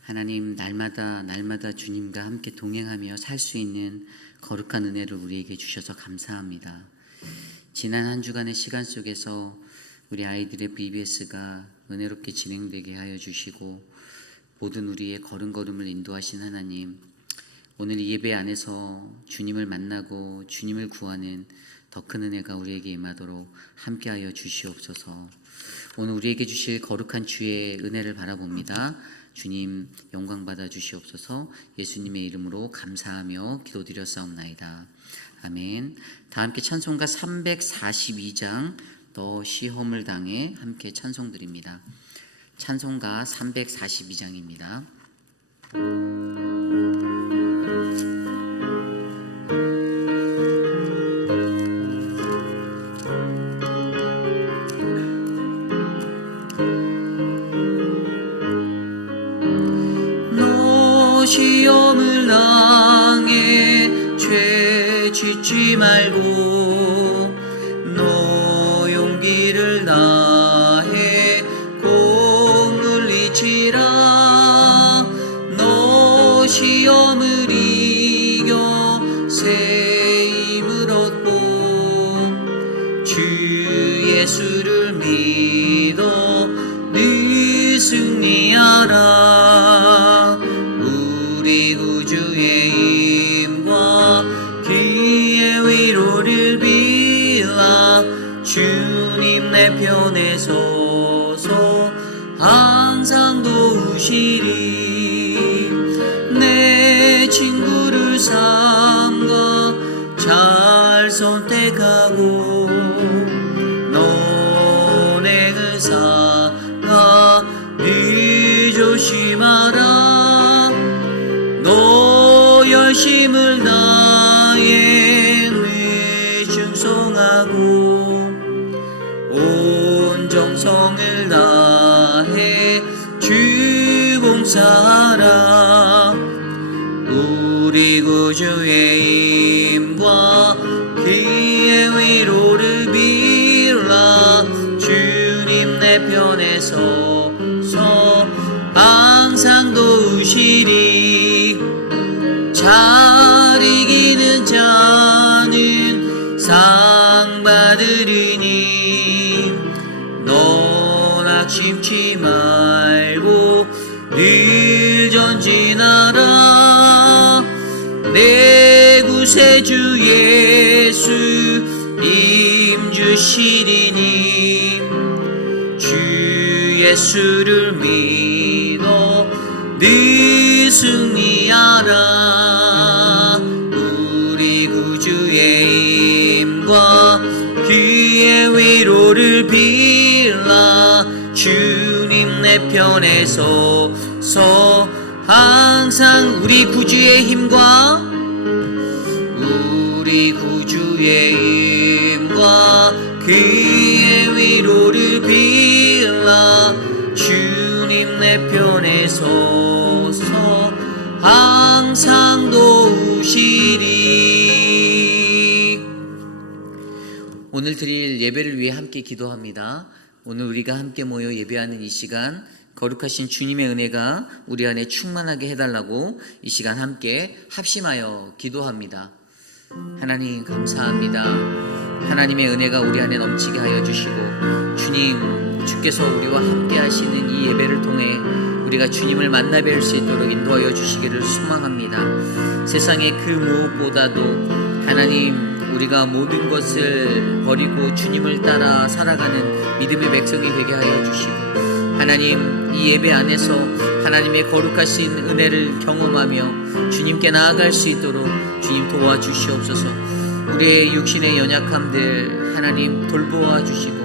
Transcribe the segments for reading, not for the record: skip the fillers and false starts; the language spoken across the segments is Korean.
하나님, 날마다 주님과 함께 동행하며 살 수 있는 거룩한 은혜를 우리에게 주셔서 감사합니다. 지난 한 주간의 시간 속에서 우리 아이들의 VBS가 은혜롭게 진행되게 하여 주시고 모든 우리의 걸음걸음을 인도하신 하나님, 오늘 이 예배 안에서 주님을 만나고 주님을 구하는 더 큰 은혜가 우리에게 임하도록 함께하여 주시옵소서. 오늘 우리에게 주실 거룩한 주의 은혜를 바라봅니다. 주님 영광 받아 주시옵소서. 예수님의 이름으로 감사하며 기도드렸사옵나이다. 아멘. 다 함께 찬송가 342장 너 시험을 당해 함께 찬송드립니다. 찬송가 342장입니다. 시험을 당해 죄 짓지 말고 너 용기를 다해 꼭 물리치라. 너 시험을 이겨 새 힘을 얻고 주 예수를 믿어 늘 승리하라. 우리 구주의 힘과 그의 위로를 빌라. 주님 내 편에 서서 항상 도우시리. 내 친구를 삼가 잘 선택하고 너의 의사가 늘 조심하라. 너 열심을 다해 늘 충성하고 온 정성을 다해 주 봉사하라. 우리 구주의 힘과 그의 위로를 빌라. 주님 내 편에 서서 항상 도우시리. 잘 이기는 자는 상 받으리니 너 낙심치 말고 늘 전진하라. 내 구세주 예수 힘 주시리니 주 예수를 믿어 늘 승리하라. 우리 구주의 힘과 그의 위로를 빌라. 주님 내 편에 서서 항상 우리 구주의 힘과 그의 위로를 빌라. 주님 내 편에 서서 항상 도우시리. 오늘 드릴 예배를 위해 함께 기도합니다. 오늘 우리가 함께 모여 예배하는 이 시간 거룩하신 주님의 은혜가 우리 안에 충만하게 해달라고 이 시간 함께 합심하여 기도합니다. 하나님 감사합니다. 하나님의 은혜가 우리 안에 넘치게 하여 주시고 주님, 주께서 우리와 함께 하시는 이 예배를 통해 우리가 주님을 만나 뵐 수 있도록 인도하여 주시기를 소망합니다. 세상의 그 무엇보다도 하나님, 우리가 모든 것을 버리고 주님을 따라 살아가는 믿음의 백성이 되게 하여 주시고 하나님, 이 예배 안에서 하나님의 거룩하신 은혜를 경험하며 주님께 나아갈 수 있도록 주님 도와주시옵소서. 우리의 육신의 연약함들 하나님 돌보아 주시고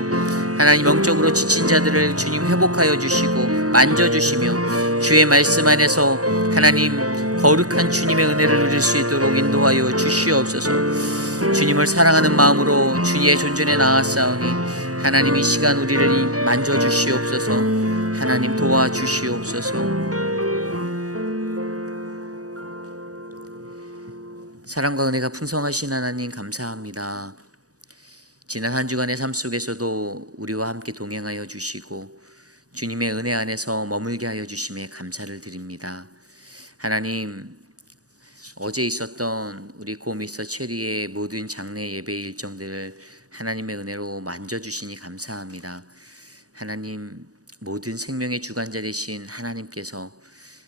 하나님, 영적으로 지친 자들을 주님 회복하여 주시고 만져주시며 주의 말씀 안에서 하나님 거룩한 주님의 은혜를 누릴 수 있도록 인도하여 주시옵소서. 주님을 사랑하는 마음으로 주의 존전에 나아싸우니 하나님, 이 시간 우리를 만져주시옵소서. 하나님 도와주시옵소서. 사랑과 은혜가 풍성하신 하나님 감사합니다. 지난 한 주간의 삶 속에서도 우리와 함께 동행하여 주시고 주님의 은혜 안에서 머물게 하여 주심에 감사를 드립니다. 하나님, 어제 있었던 우리 고 미스터 체리의 모든 장례 예배 일정들을 하나님의 은혜로 만져주시니 감사합니다. 하나님, 모든 생명의 주관자 되신 하나님께서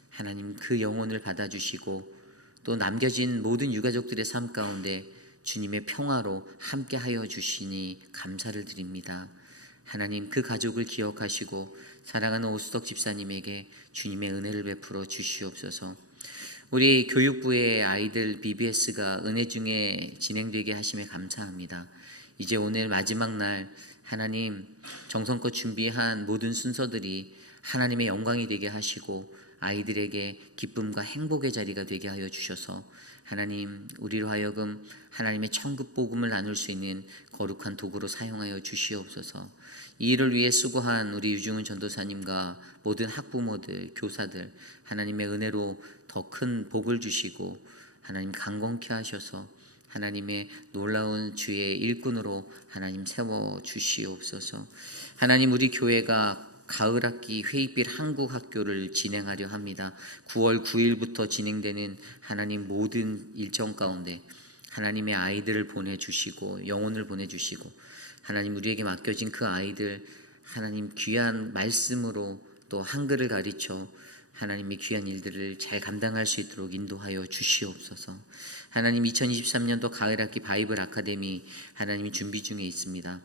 하나님 그 영혼을 받아주시고 또 남겨진 모든 유가족들의 삶 가운데 주님의 평화로 함께하여 주시니 감사를 드립니다. 하나님, 그 가족을 기억하시고 사랑하는 오수덕 집사님에게 주님의 은혜를 베풀어 주시옵소서. 우리 교육부의 아이들 BBS가 은혜 중에 진행되게 하심에 감사합니다. 이제 오늘 마지막 날 하나님, 정성껏 준비한 모든 순서들이 하나님의 영광이 되게 하시고 아이들에게 기쁨과 행복의 자리가 되게 하여 주셔서 하나님, 우리로 하여금 하나님의 천국 복음을 나눌 수 있는 거룩한 도구로 사용하여 주시옵소서. 이 일을 위해 수고한 우리 유중훈 전도사님과 모든 학부모들, 교사들 하나님의 은혜로 더 큰 복을 주시고 하나님 강건케 하셔서 하나님의 놀라운 주의 일꾼으로 하나님 세워 주시옵소서. 하나님, 우리 교회가 가을 학기 회의빛 한국 학교를 진행하려 합니다. 9월 9일부터 진행되는 하나님 모든 일정 가운데 하나님의 아이들을 보내주시고 영혼을 보내주시고 하나님, 우리에게 맡겨진 그 아이들 하나님 귀한 말씀으로 또 한글을 가르쳐 하나님의 귀한 일들을 잘 감당할 수 있도록 인도하여 주시옵소서. 하나님, 2023년도 가을 학기 바이블 아카데미 하나님이 준비 중에 있습니다.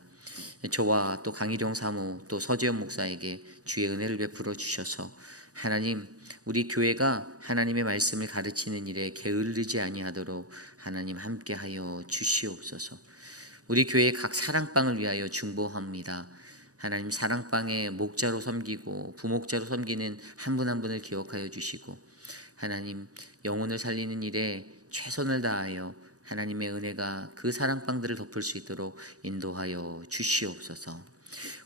저와 또 강일용 사모 또 서재현 목사에게 주의 은혜를 베풀어 주셔서 하나님, 우리 교회가 하나님의 말씀을 가르치는 일에 게으르지 아니하도록 하나님 함께하여 주시옵소서. 우리 교회 각 사랑방을 위하여 중보합니다. 하나님, 사랑방의 목자로 섬기고 부목자로 섬기는 한 분 한 분을 기억하여 주시고 하나님, 영혼을 살리는 일에 최선을 다하여 하나님의 은혜가 그 사랑방들을 덮을 수 있도록 인도하여 주시옵소서.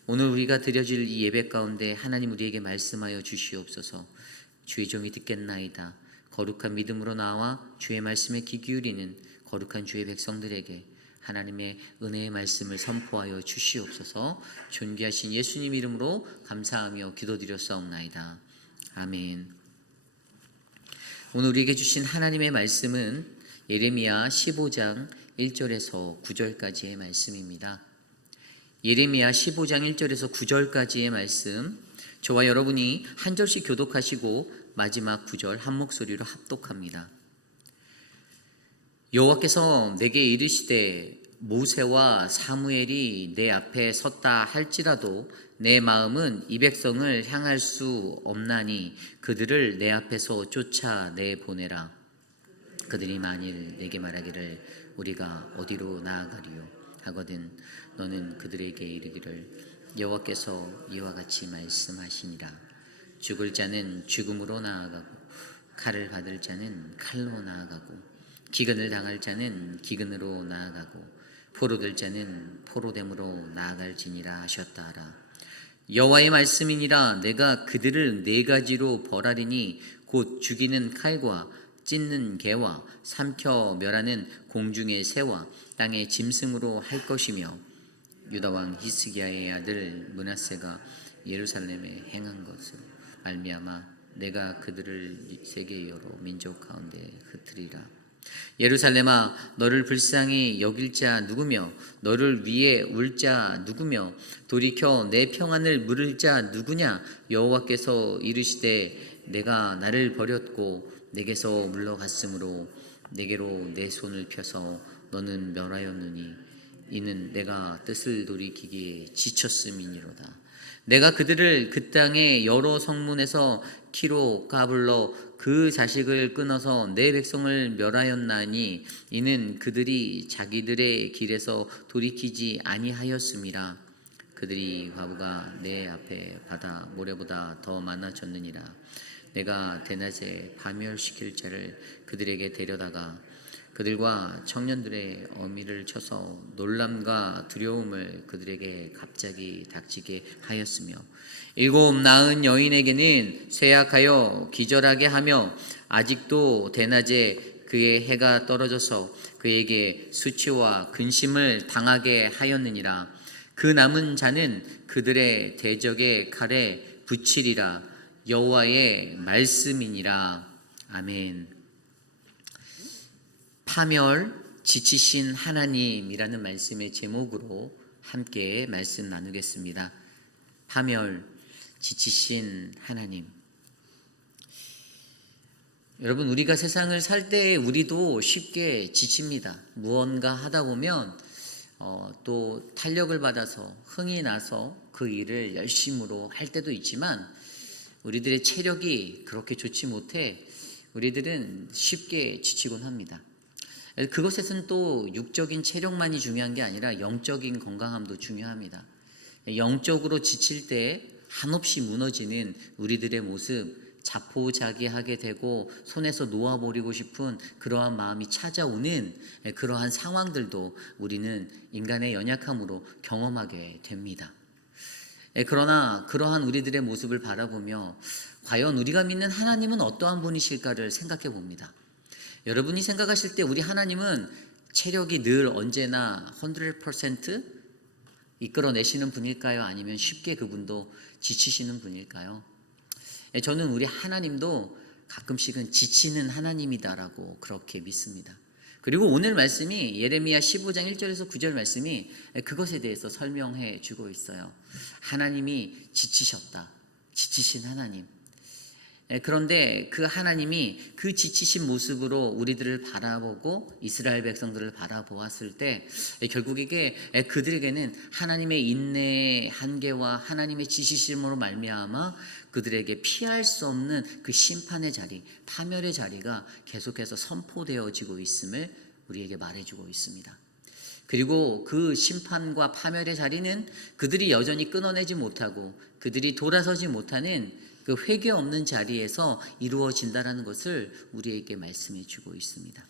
오늘 우리가 드려질 이 예배 가운데 하나님 우리에게 말씀하여 주시옵소서. 주의 종이 듣겠나이다. 거룩한 믿음으로 나와 주의 말씀에 귀 기울이는 거룩한 주의 백성들에게 하나님의 은혜의 말씀을 선포하여 주시옵소서. 존귀하신 예수님 이름으로 감사하며 기도드렸사옵나이다. 아멘. 오늘 우리에게 주신 하나님의 말씀은 예레미야 15장 1절에서 9절까지의 말씀입니다. 예레미야 15장 1절에서 9절까지의 말씀, 저와 여러분이 한 절씩 교독하시고 마지막 9절 한 목소리로 합독합니다. 여호와께서 내게 이르시되 모세와 사무엘이 내 앞에 섰다 할지라도 내 마음은 이 백성을 향할 수 없나니 그들을 내 앞에서 쫓아내 보내라. 그들이 만일 내게 말하기를 우리가 어디로 나아가리요 하거든 너는 그들에게 이르기를 여호와께서 이와 같이 말씀하시니라. 죽을 자는 죽음으로 나아가고 칼을 받을 자는 칼로 나아가고 기근을 당할 자는 기근으로 나아가고 포로될 자는 포로됨으로 나아갈지니라 하셨다 하라. 여호와의 말씀이니라. 내가 그들을 네 가지로 벌하리니 곧 죽이는 칼과 찢는 개와 삼켜 멸하는 공중의 새와 땅의 짐승으로 할 것이며 유다 왕 히스기야의 아들 므낫세가 예루살렘에 행한 것으로 말미암아 내가 그들을 세계 여러 민족 가운데 흩으리라. 예루살렘아, 너를 불쌍히 여길 자 누구며 너를 위해 울 자 누구며 돌이켜 내 평안을 물을 자 누구냐. 여호와께서 이르시되 내가 나를 버렸고 내게서 물러갔으므로 내게로 내 손을 펴서 너는 멸하였느니 이는 내가 뜻을 돌이키기에 지쳤음이니로다. 내가 그들을 그 땅의 여러 성문에서 키로 까불러 그 자식을 끊어서 내 백성을 멸하였나니 이는 그들이 자기들의 길에서 돌이키지 아니하였음이라. 그들이 과부가 내 앞에 바다 모래보다 더 많아졌느니라. 내가 대낮에 파멸시킬 자를 그들에게 데려다가 그들과 청년들의 어미를 쳐서 놀람과 두려움을 그들에게 갑자기 닥치게 하였으며 일곱 나은 여인에게는 쇠약하여 기절하게 하며 아직도 대낮에 그의 해가 떨어져서 그에게 수치와 근심을 당하게 하였느니라. 그 남은 자는 그들의 대적의 칼에 붙이리라. 여호와의 말씀이니라. 아멘. 파멸, 지치신 하나님이라는 말씀의 제목으로 함께 말씀 나누겠습니다. 파멸, 지치신 하나님. 여러분, 우리가 세상을 살 때 우리도 쉽게 지칩니다. 무언가 하다 보면 또 탄력을 받아서 흥이 나서 그 일을 열심으로 할 때도 있지만 우리들의 체력이 그렇게 좋지 못해 우리들은 쉽게 지치곤 합니다. 그것에서는 또 육적인 체력만이 중요한 게 아니라 영적인 건강함도 중요합니다. 영적으로 지칠 때 한없이 무너지는 우리들의 모습, 자포자기하게 되고 손에서 놓아버리고 싶은 그러한 마음이 찾아오는 그러한 상황들도 우리는 인간의 연약함으로 경험하게 됩니다. 그러나 그러한 우리들의 모습을 바라보며 과연 우리가 믿는 하나님은 어떠한 분이실까를 생각해 봅니다. 여러분이 생각하실 때 우리 하나님은 체력이 늘 언제나 100% 이끌어내시는 분일까요? 아니면 쉽게 그분도 지치시는 분일까요? 저는 우리 하나님도 가끔씩은 지치는 하나님이다라고 그렇게 믿습니다. 그리고 오늘 말씀이 예레미야 15장 1절에서 9절 말씀이 그것에 대해서 설명해 주고 있어요. 하나님이 지치셨다. 지치신 하나님. 그런데 그 하나님이 그 지치신 모습으로 우리들을 바라보고 이스라엘 백성들을 바라보았을 때 결국 이게 그들에게는 하나님의 인내의 한계와 하나님의 지치심으로 말미암아 그들에게 피할 수 없는 그 심판의 자리, 파멸의 자리가 계속해서 선포되어지고 있음을 우리에게 말해주고 있습니다. 그리고 그 심판과 파멸의 자리는 그들이 여전히 끊어내지 못하고 그들이 돌아서지 못하는 그 회개 없는 자리에서 이루어진다라는 것을 우리에게 말씀해 주고 있습니다.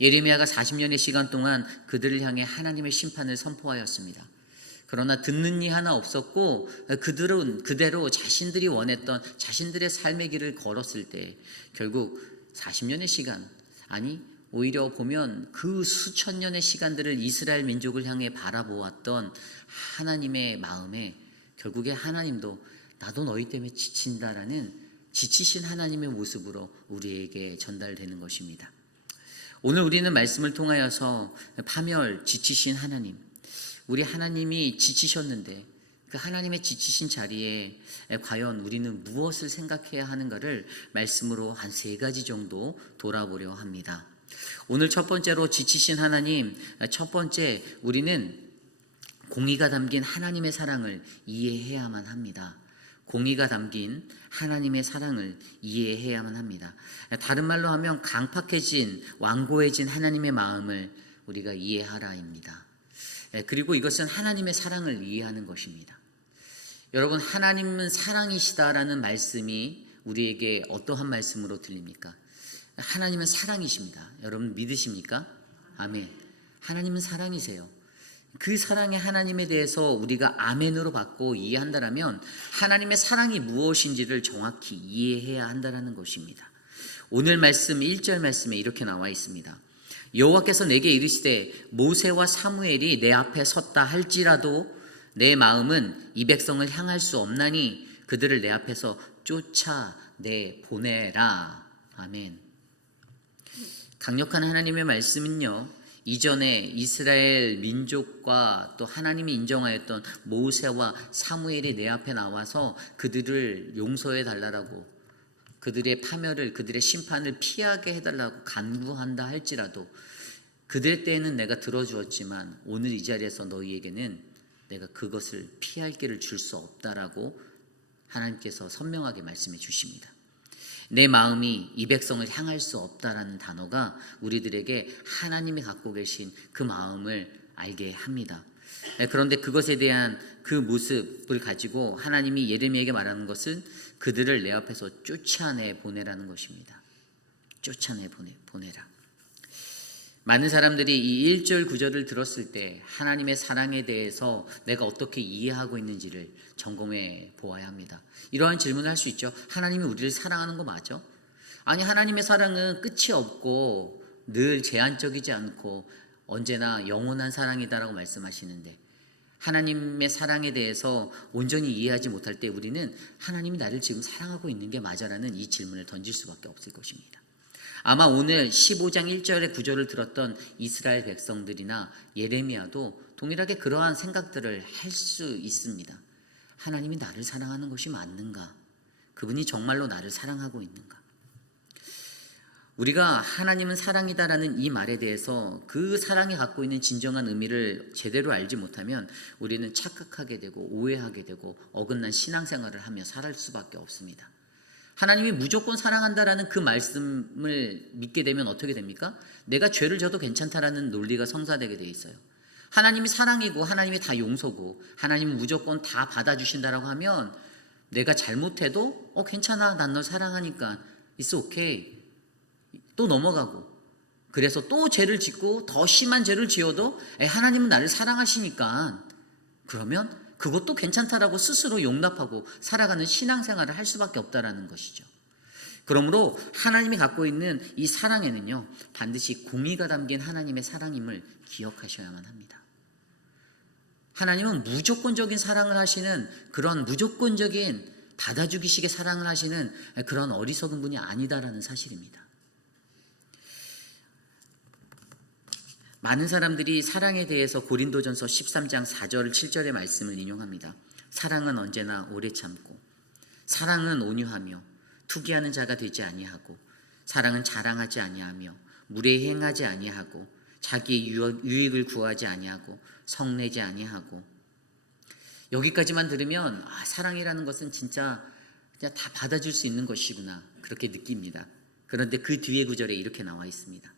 예레미야가 40년의 시간 동안 그들을 향해 하나님의 심판을 선포하였습니다. 그러나 듣는 이 하나 없었고 그들은 그대로 자신들이 원했던 자신들의 삶의 길을 걸었을 때 결국 40년의 시간, 아니 오히려 보면 그 수천 년의 시간들을 이스라엘 민족을 향해 바라보았던 하나님의 마음에 결국에 하나님도 나도 너희 때문에 지친다라는 지치신 하나님의 모습으로 우리에게 전달되는 것입니다. 오늘 우리는 말씀을 통하여서 파멸, 지치신 하나님, 우리 하나님이 지치셨는데 그 하나님의 지치신 자리에 과연 우리는 무엇을 생각해야 하는가를 말씀으로 한 3가지 정도 돌아보려 합니다. 오늘 첫 번째로 지치신 하나님, 첫 번째 우리는 공의가 담긴 하나님의 사랑을 이해해야만 합니다. 공의가 담긴 하나님의 사랑을 이해해야만 합니다. 다른 말로 하면 강팍해진 완고해진 하나님의 마음을 우리가 이해하라입니다. 그리고 이것은 하나님의 사랑을 이해하는 것입니다. 여러분, 하나님은 사랑이시다라는 말씀이 우리에게 어떠한 말씀으로 들립니까? 하나님은 사랑이십니다. 여러분 믿으십니까? 아멘. 하나님은 사랑이세요. 그 사랑의 하나님에 대해서 우리가 아멘으로 받고 이해한다면 하나님의 사랑이 무엇인지를 정확히 이해해야 한다는 것입니다. 오늘 말씀 1절 말씀에 이렇게 나와 있습니다. 여호와께서 내게 이르시되 모세와 사무엘이 내 앞에 섰다 할지라도 내 마음은 이 백성을 향할 수 없나니 그들을 내 앞에서 쫓아내 보내라. 아멘. 강력한 하나님의 말씀은요, 이전에 이스라엘 민족과 또 하나님이 인정하였던 모세와 사무엘이 내 앞에 나와서 그들을 용서해 달라고, 그들의 파멸을, 그들의 심판을 피하게 해달라고 간구한다 할지라도 그들 때에는 내가 들어주었지만 오늘 이 자리에서 너희에게는 내가 그것을 피할 길을 줄 수 없다라고 하나님께서 선명하게 말씀해 주십니다. 내 마음이 이 백성을 향할 수 없다라는 단어가 우리들에게 하나님이 갖고 계신 그 마음을 알게 합니다. 그런데 그것에 대한 그 모습을 가지고 하나님이 예레미야에게 말하는 것은 그들을 내 앞에서 쫓아내 보내라는 것입니다. 쫓아내 보내라. 많은 사람들이 이 1절 9절을 들었을 때 하나님의 사랑에 대해서 내가 어떻게 이해하고 있는지를 점검해 보아야 합니다. 이러한 질문을 할 수 있죠. 하나님이 우리를 사랑하는 거 맞아? 아니, 하나님의 사랑은 끝이 없고 늘 제한적이지 않고 언제나 영원한 사랑이다라고 말씀하시는데 하나님의 사랑에 대해서 온전히 이해하지 못할 때 우리는 하나님이 나를 지금 사랑하고 있는 게 맞아라는 이 질문을 던질 수밖에 없을 것입니다. 아마 오늘 15장 1절의 구절을 들었던 이스라엘 백성들이나 예레미야도 동일하게 그러한 생각들을 할 수 있습니다. 하나님이 나를 사랑하는 것이 맞는가? 그분이 정말로 나를 사랑하고 있는가? 우리가 하나님은 사랑이다라는 이 말에 대해서 그 사랑이 갖고 있는 진정한 의미를 제대로 알지 못하면 우리는 착각하게 되고 오해하게 되고 어긋난 신앙생활을 하며 살아갈 수밖에 없습니다. 하나님이 무조건 사랑한다라는 그 말씀을 믿게 되면 어떻게 됩니까? 내가 죄를 져도 괜찮다라는 논리가 성사되게 돼 있어요. 하나님이 사랑이고 하나님이 다 용서고 하나님이 무조건 다 받아주신다라고 하면 내가 잘못해도 괜찮아, 난 널 사랑하니까 It's okay, 또 넘어가고, 그래서 또 죄를 짓고 더 심한 죄를 지어도 하나님은 나를 사랑하시니까 그러면 그것도 괜찮다라고 스스로 용납하고 살아가는 신앙생활을 할 수밖에 없다라는 것이죠. 그러므로 하나님이 갖고 있는 이 사랑에는요, 반드시 공의가 담긴 하나님의 사랑임을 기억하셔야만 합니다. 하나님은 무조건적인 사랑을 하시는, 그런 무조건적인 받아주기식의 사랑을 하시는 그런 어리석은 분이 아니다라는 사실입니다. 많은 사람들이 사랑에 대해서 고린도전서 13장 4절 7절의 말씀을 인용합니다. 사랑은 언제나 오래 참고, 사랑은 온유하며 투기하는 자가 되지 아니하고, 사랑은 자랑하지 아니하며 무례히 행하지 아니하고, 자기의 유익을 구하지 아니하고, 성내지 아니하고. 여기까지만 들으면 사랑이라는 것은 진짜 그냥 다 받아줄 수 있는 것이구나, 그렇게 느낍니다. 그런데 그 뒤에 구절에 이렇게 나와 있습니다.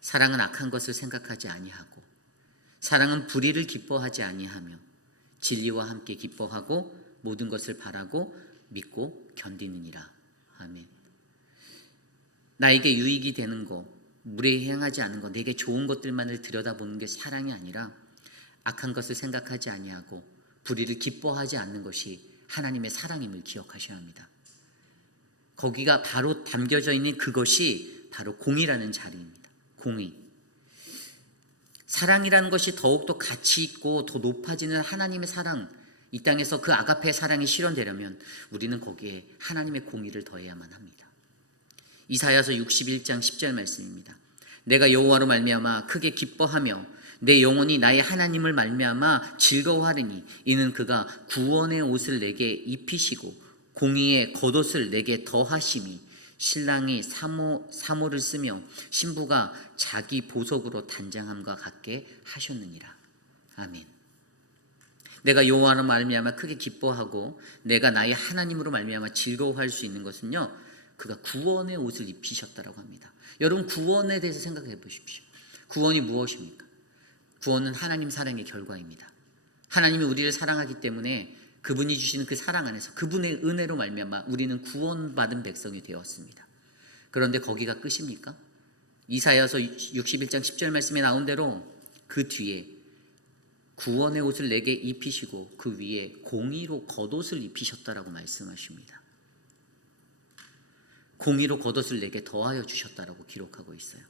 사랑은 악한 것을 생각하지 아니하고, 사랑은 불의를 기뻐하지 아니하며 진리와 함께 기뻐하고 모든 것을 바라고 믿고 견디느니라. 아멘. 나에게 유익이 되는 것, 무례히 행하지 않은 것, 내게 좋은 것들만을 들여다보는 게 사랑이 아니라 악한 것을 생각하지 아니하고 불의를 기뻐하지 않는 것이 하나님의 사랑임을 기억하셔야 합니다. 거기가 바로 담겨져 있는 그것이 바로 공의라는 자리입니다. 공의. 사랑이라는 것이 더욱더 가치 있고 더 높아지는 하나님의 사랑, 이 땅에서 그 아가페의 사랑이 실현되려면 우리는 거기에 하나님의 공의를 더해야만 합니다. 이사야서 61장 10절 말씀입니다. 내가 여호와로 말미암아 크게 기뻐하며 내 영혼이 나의 하나님을 말미암아 즐거워하리니 이는 그가 구원의 옷을 내게 입히시고 공의의 겉옷을 내게 더하심이, 신랑이 사모를 쓰며 신부가 자기 보석으로 단장함과 같게 하셨느니라. 아멘. 내가 여호와로 말미암아 크게 기뻐하고 내가 나의 하나님으로 말미암아 즐거워할 수 있는 것은요, 그가 구원의 옷을 입히셨다라고 합니다. 여러분, 구원에 대해서 생각해 보십시오. 구원이 무엇입니까? 구원은 하나님 사랑의 결과입니다. 하나님이 우리를 사랑하기 때문에 그분이 주시는 그 사랑 안에서 그분의 은혜로 말미암아 우리는 구원받은 백성이 되었습니다. 그런데 거기가 끝입니까? 이사야서 61장 10절 말씀에 나온 대로 그 뒤에 구원의 옷을 내게 입히시고 그 위에 공의로 겉옷을 입히셨다라고 말씀하십니다. 공의로 겉옷을 내게 더하여 주셨다라고 기록하고 있어요.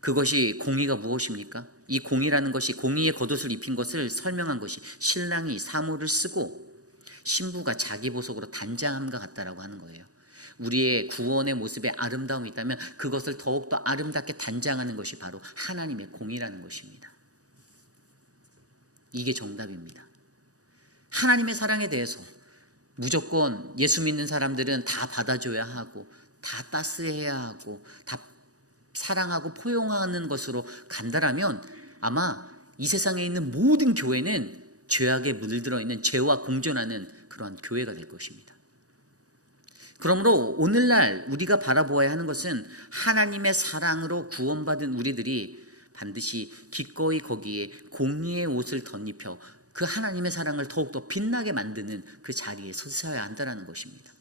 그것이 공의가 무엇입니까? 이 공의라는 것이, 공의의 겉옷을 입힌 것을 설명한 것이 신랑이 사모를 쓰고 신부가 자기 보석으로 단장함과 같다라고 하는 거예요. 우리의 구원의 모습에 아름다움이 있다면 그것을 더욱더 아름답게 단장하는 것이 바로 하나님의 공의라는 것입니다. 이게 정답입니다. 하나님의 사랑에 대해서 무조건 예수 믿는 사람들은 다 받아줘야 하고 다 따스해야 하고 다 사랑하고 포용하는 것으로 간다라면 아마 이 세상에 있는 모든 교회는 죄악에 물들어 있는, 죄와 공존하는 그러한 교회가 될 것입니다. 그러므로 오늘날 우리가 바라보아야 하는 것은 하나님의 사랑으로 구원받은 우리들이 반드시 기꺼이 거기에 공의의 옷을 덧입혀 그 하나님의 사랑을 더욱더 빛나게 만드는 그 자리에 서셔야 한다는 것입니다.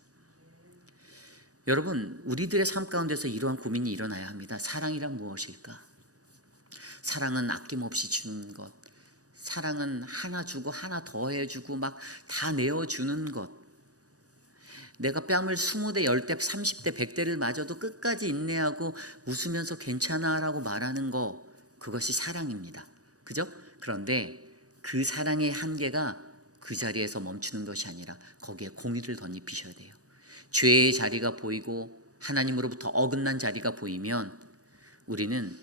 여러분, 우리들의 삶 가운데서 이러한 고민이 일어나야 합니다. 사랑이란 무엇일까? 사랑은 아낌없이 주는 것, 사랑은 하나 주고 하나 더해주고 막 다 내어주는 것, 내가 뺨을 20대, 10대, 30대, 100대를 맞아도 끝까지 인내하고 웃으면서 괜찮아 라고 말하는 거, 그것이 사랑입니다. 그죠? 그런데 그 사랑의 한계가 그 자리에서 멈추는 것이 아니라 거기에 공의를 덧입히셔야 돼요. 죄의 자리가 보이고 하나님으로부터 어긋난 자리가 보이면 우리는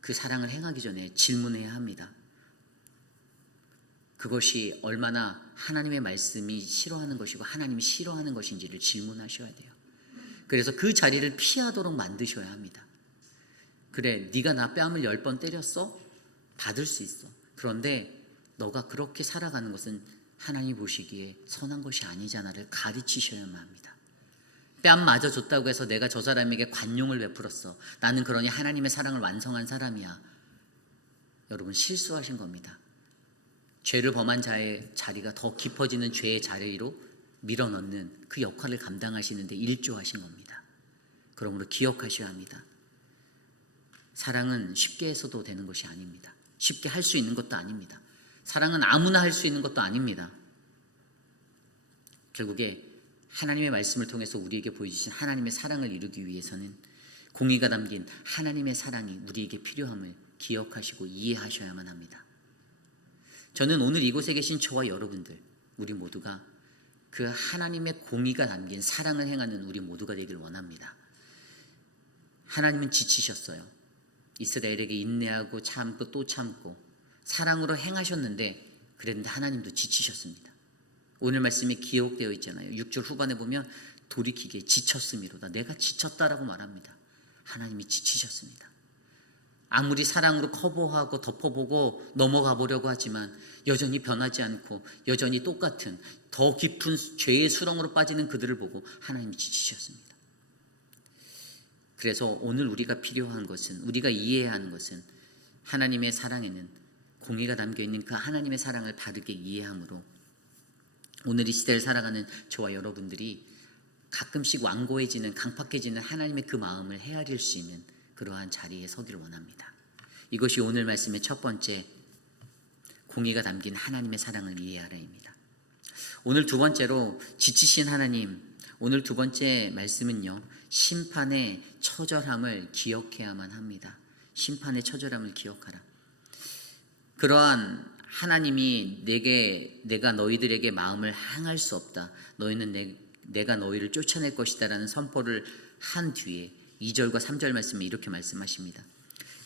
그 사랑을 행하기 전에 질문해야 합니다. 그것이 얼마나 하나님의 말씀이 싫어하는 것이고 하나님이 싫어하는 것인지를 질문하셔야 돼요. 그래서 그 자리를 피하도록 만드셔야 합니다. 그래, 네가 나 뺨을 10번 때렸어? 받을 수 있어. 그런데 너가 그렇게 살아가는 것은 하나님 보시기에 선한 것이 아니잖아를 가르치셔야만 합니다. 뺨 맞아 줬다고 해서 내가 저 사람에게 관용을 베풀었어. 나는 그러니 하나님의 사랑을 완성한 사람이야. 여러분, 실수하신 겁니다. 죄를 범한 자의 자리가 더 깊어지는 죄의 자리로 밀어넣는 그 역할을 감당하시는데 일조하신 겁니다. 그러므로 기억하셔야 합니다. 사랑은 쉽게 해서도 되는 것이 아닙니다. 쉽게 할 수 있는 것도 아닙니다. 사랑은 아무나 할 수 있는 것도 아닙니다. 결국에 하나님의 말씀을 통해서 우리에게 보여주신 하나님의 사랑을 이루기 위해서는 공의가 담긴 하나님의 사랑이 우리에게 필요함을 기억하시고 이해하셔야만 합니다. 저는 오늘 이곳에 계신 저와 여러분들, 우리 모두가 그 하나님의 공의가 담긴 사랑을 행하는 우리 모두가 되길 원합니다. 하나님은 지치셨어요. 이스라엘에게 인내하고 참고 또 참고 사랑으로 행하셨는데, 그랬는데 하나님도 지치셨습니다. 오늘 말씀에 기록되어 있잖아요. 6절 후반에 보면 돌이키기에 지쳤음이로다. 내가 지쳤다라고 말합니다. 하나님이 지치셨습니다. 아무리 사랑으로 커버하고 덮어보고 넘어가 보려고 하지만 여전히 변하지 않고 여전히 똑같은 더 깊은 죄의 수렁으로 빠지는 그들을 보고 하나님이 지치셨습니다. 그래서 오늘 우리가 필요한 것은, 우리가 이해해야 하는 것은, 하나님의 사랑에는 공의가 담겨있는 그 하나님의 사랑을 바르게 이해함으로 오늘 이 시대를 살아가는 저와 여러분들이 가끔씩 완고해지는, 강팍해지는 하나님의 그 마음을 헤아릴 수 있는 그러한 자리에 서기를 원합니다. 이것이 오늘 말씀의 첫 번째, 공의가 담긴 하나님의 사랑을 이해하라입니다. 오늘 두 번째로 지치신 하나님, 오늘 두 번째 말씀은요, 심판의 처절함을 기억해야만 합니다. 심판의 처절함을 기억하라. 그러한 하나님이 내가 너희들에게 마음을 항할 수 없다. 너희는 내가 너희를 쫓아낼 것이다 라는 선포를 한 뒤에 2절과 3절 말씀에 이렇게 말씀하십니다.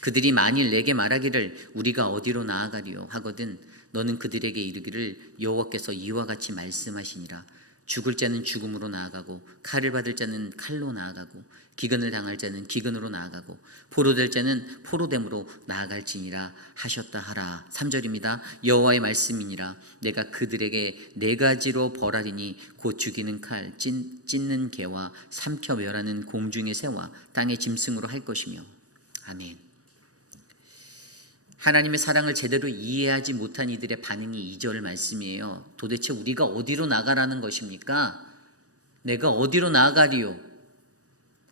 그들이 만일 내게 말하기를 우리가 어디로 나아가리요 하거든 너는 그들에게 이르기를 여호와께서 이와 같이 말씀하시니라. 죽을 자는 죽음으로 나아가고 칼을 받을 자는 칼로 나아가고 기근을 당할 자는 기근으로 나아가고 포로될 자는 포로됨으로 나아갈지니라 하셨다 하라. 3절입니다. 여호와의 말씀이니라. 내가 그들에게 네 가지로 벌하리니 곧 죽이는 칼, 찢는 개와 삼켜 멸하는 공중의 새와 땅의 짐승으로 할 것이며. 아멘. 하나님의 사랑을 제대로 이해하지 못한 이들의 반응이 2절 말씀이에요. 도대체 우리가 어디로 나가라는 것입니까? 내가 어디로 나아가리요?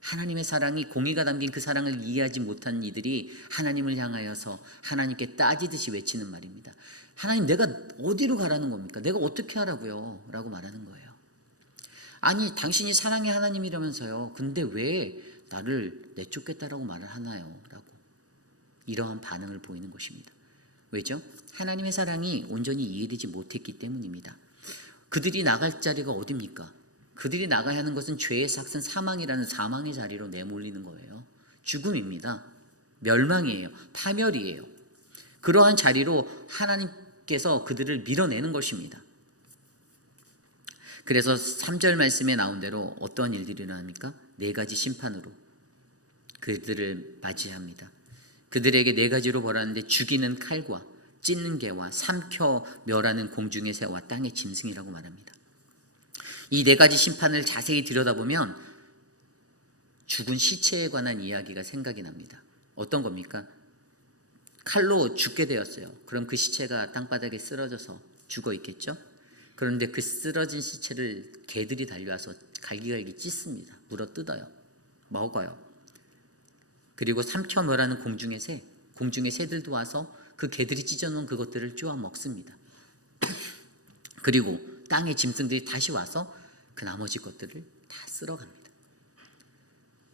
하나님의 사랑이, 공의가 담긴 그 사랑을 이해하지 못한 이들이 하나님을 향하여서 하나님께 따지듯이 외치는 말입니다. 하나님, 내가 어디로 가라는 겁니까? 내가 어떻게 하라고요? 라고 말하는 거예요. 아니, 당신이 사랑의 하나님이라면서요. 근데 왜 나를 내쫓겠다라고 말을 하나요? 라고 이러한 반응을 보이는 것입니다. 왜죠? 하나님의 사랑이 온전히 이해되지 못했기 때문입니다. 그들이 나갈 자리가 어디입니까? 그들이 나가야 하는 것은 죄의 삭은 사망이라는 사망의 자리로 내몰리는 거예요. 죽음입니다. 멸망이에요. 파멸이에요. 그러한 자리로 하나님께서 그들을 밀어내는 것입니다. 그래서 3절 말씀에 나온 대로 어떠한 일들이 일어납니까? 네 가지 심판으로 그들을 맞이합니다. 그들에게 네 가지로 벌하는데 죽이는 칼과 찢는 개와 삼켜 멸하는 공중의 새와 땅의 짐승이라고 말합니다. 이 네 가지 심판을 자세히 들여다보면 죽은 시체에 관한 이야기가 생각이 납니다. 어떤 겁니까? 칼로 죽게 되었어요. 그럼 그 시체가 땅바닥에 쓰러져서 죽어 있겠죠? 그런데 그 쓰러진 시체를 개들이 달려와서 갈기갈기 찢습니다. 물어 뜯어요. 먹어요. 그리고 삼켜 멸하는 공중의 새들도 와서 그 개들이 찢어놓은 그것들을 쪼아 먹습니다. 그리고 땅의 짐승들이 다시 와서 그 나머지 것들을 다 쓸어갑니다.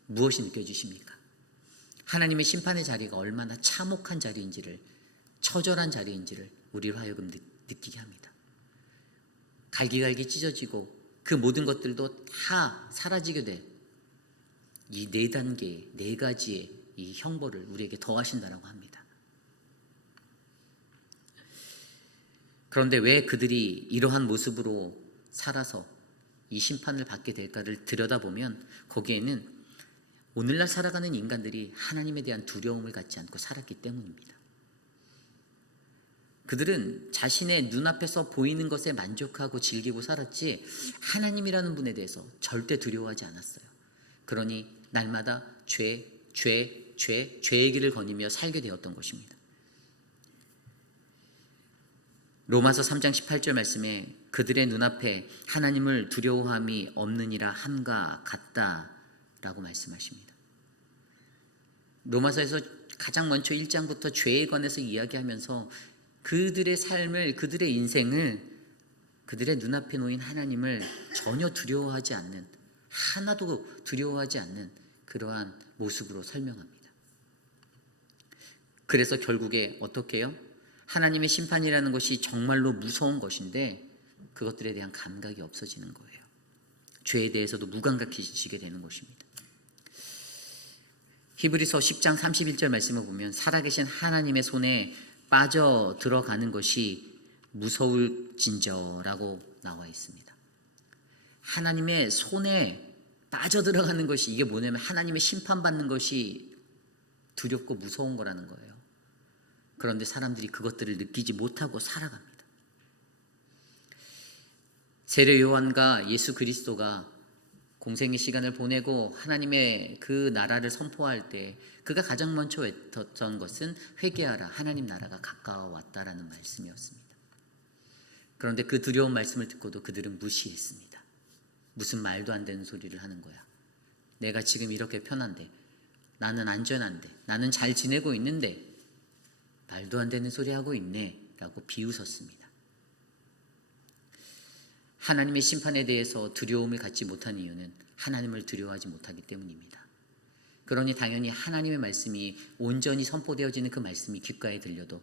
무엇이 느껴지십니까? 하나님의 심판의 자리가 얼마나 참혹한 자리인지를, 처절한 자리인지를 우리로 하여금 느끼게 합니다. 갈기갈기 찢어지고 그 모든 것들도 다 사라지게 될 이 4단계, 4가지의 이 형벌을 우리에게 더하신다라고 합니다. 그런데 왜 그들이 이러한 모습으로 살아서 이 심판을 받게 될까를 들여다보면 거기에는 오늘날 살아가는 인간들이 하나님에 대한 두려움을 갖지 않고 살았기 때문입니다. 그들은 자신의 눈앞에서 보이는 것에 만족하고 즐기고 살았지 하나님이라는 분에 대해서 절대 두려워하지 않았어요. 그러니 날마다 죄의 길을 거니며 살게 되었던 것입니다. 로마서 3장 18절 말씀에 그들의 눈앞에 하나님을 두려워함이 없느니라 함과 같다라고 말씀하십니다. 로마서에서 가장 먼저 1장부터 죄에 관해서 이야기하면서 그들의 삶을, 그들의 인생을, 그들의 눈앞에 놓인 하나님을 전혀 두려워하지 않는, 하나도 두려워하지 않는 그러한 모습으로 설명합니다. 그래서 결국에 어떻게 해요? 하나님의 심판이라는 것이 정말로 무서운 것인데 그것들에 대한 감각이 없어지는 거예요. 죄에 대해서도 무감각해지게 되는 것입니다. 히브리서 10장 31절 말씀을 보면 살아계신 하나님의 손에 빠져 들어가는 것이 무서울진저라고 나와 있습니다. 하나님의 손에 빠져 들어가는 것이, 이게 뭐냐면 하나님의 심판받는 것이 두렵고 무서운 거라는 거예요. 그런데 사람들이 그것들을 느끼지 못하고 살아갑니다. 세례 요한과 예수 그리스도가 공생의 시간을 보내고 하나님의 그 나라를 선포할 때 그가 가장 먼저 외쳤던 것은 회개하라, 하나님 나라가 가까워왔다라는 말씀이었습니다. 그런데 그 두려운 말씀을 듣고도 그들은 무시했습니다. 무슨 말도 안 되는 소리를 하는 거야. 내가 지금 이렇게 편한데, 나는 안전한데, 나는 잘 지내고 있는데 말도 안 되는 소리 하고 있네 라고 비웃었습니다. 하나님의 심판에 대해서 두려움을 갖지 못한 이유는 하나님을 두려워하지 못하기 때문입니다. 그러니 당연히 하나님의 말씀이 온전히 선포되어지는 그 말씀이 귓가에 들려도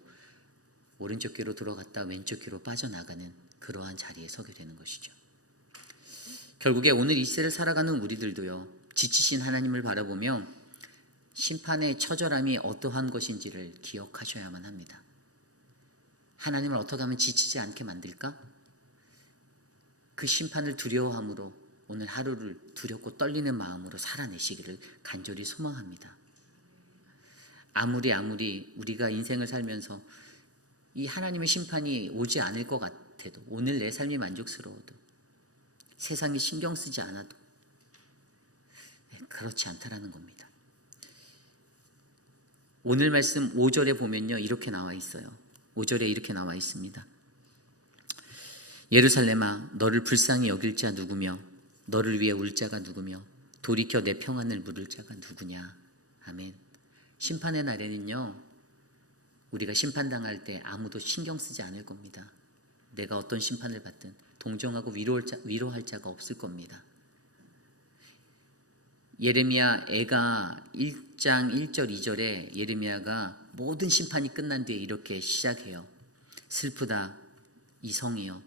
오른쪽 귀로 들어갔다 왼쪽 귀로 빠져나가는 그러한 자리에 서게 되는 것이죠. 결국에 오늘 이 시대를 살아가는 우리들도요, 지치신 하나님을 바라보며 심판의 처절함이 어떠한 것인지를 기억하셔야만 합니다. 하나님을 어떻게 하면 지치지 않게 만들까? 그 심판을 두려워함으로 오늘 하루를 두렵고 떨리는 마음으로 살아내시기를 간절히 소망합니다. 아무리 우리가 인생을 살면서 이 하나님의 심판이 오지 않을 것 같아도, 오늘 내 삶이 만족스러워도, 세상이 신경 쓰지 않아도 그렇지 않다라는 겁니다. 오늘 말씀 5절에 보면요, 이렇게 나와 있어요. 5절에 이렇게 나와 있습니다. 예루살렘아, 너를 불쌍히 여길 자 누구며 너를 위해 울 자가 누구며 돌이켜 내 평안을 물을 자가 누구냐. 아멘. 심판의 날에는요, 우리가 심판당할 때 아무도 신경 쓰지 않을 겁니다. 내가 어떤 심판을 받든 동정하고 위로할 자가 없을 겁니다. 예레미야 애가 1장 1절 2절에 예레미야가 모든 심판이 끝난 뒤에 이렇게 시작해요. 슬프다 이성이여,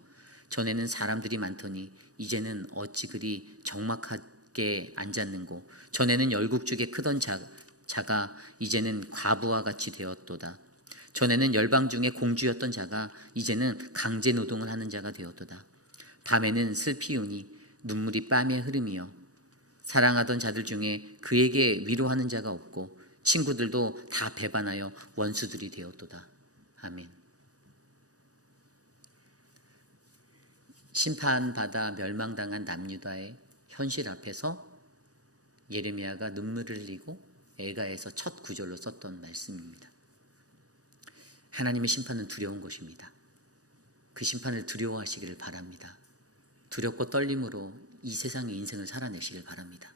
전에는 사람들이 많더니 이제는 어찌 그리 적막하게 앉았는고, 전에는 열국중에 크던 자가 이제는 과부와 같이 되었도다. 전에는 열방 중에 공주였던 자가 이제는 강제 노동을 하는 자가 되었도다. 밤에는 슬피우니 눈물이 뺨에 흐름이여, 사랑하던 자들 중에 그에게 위로하는 자가 없고 친구들도 다 배반하여 원수들이 되었도다. 아멘. 심판받아 멸망당한 남유다의 현실 앞에서 예레미야가 눈물을 흘리고 애가에서 첫 구절로 썼던 말씀입니다. 하나님의 심판은 두려운 것입니다. 그 심판을 두려워하시기를 바랍니다. 두렵고 떨림으로 이 세상의 인생을 살아내시길 바랍니다.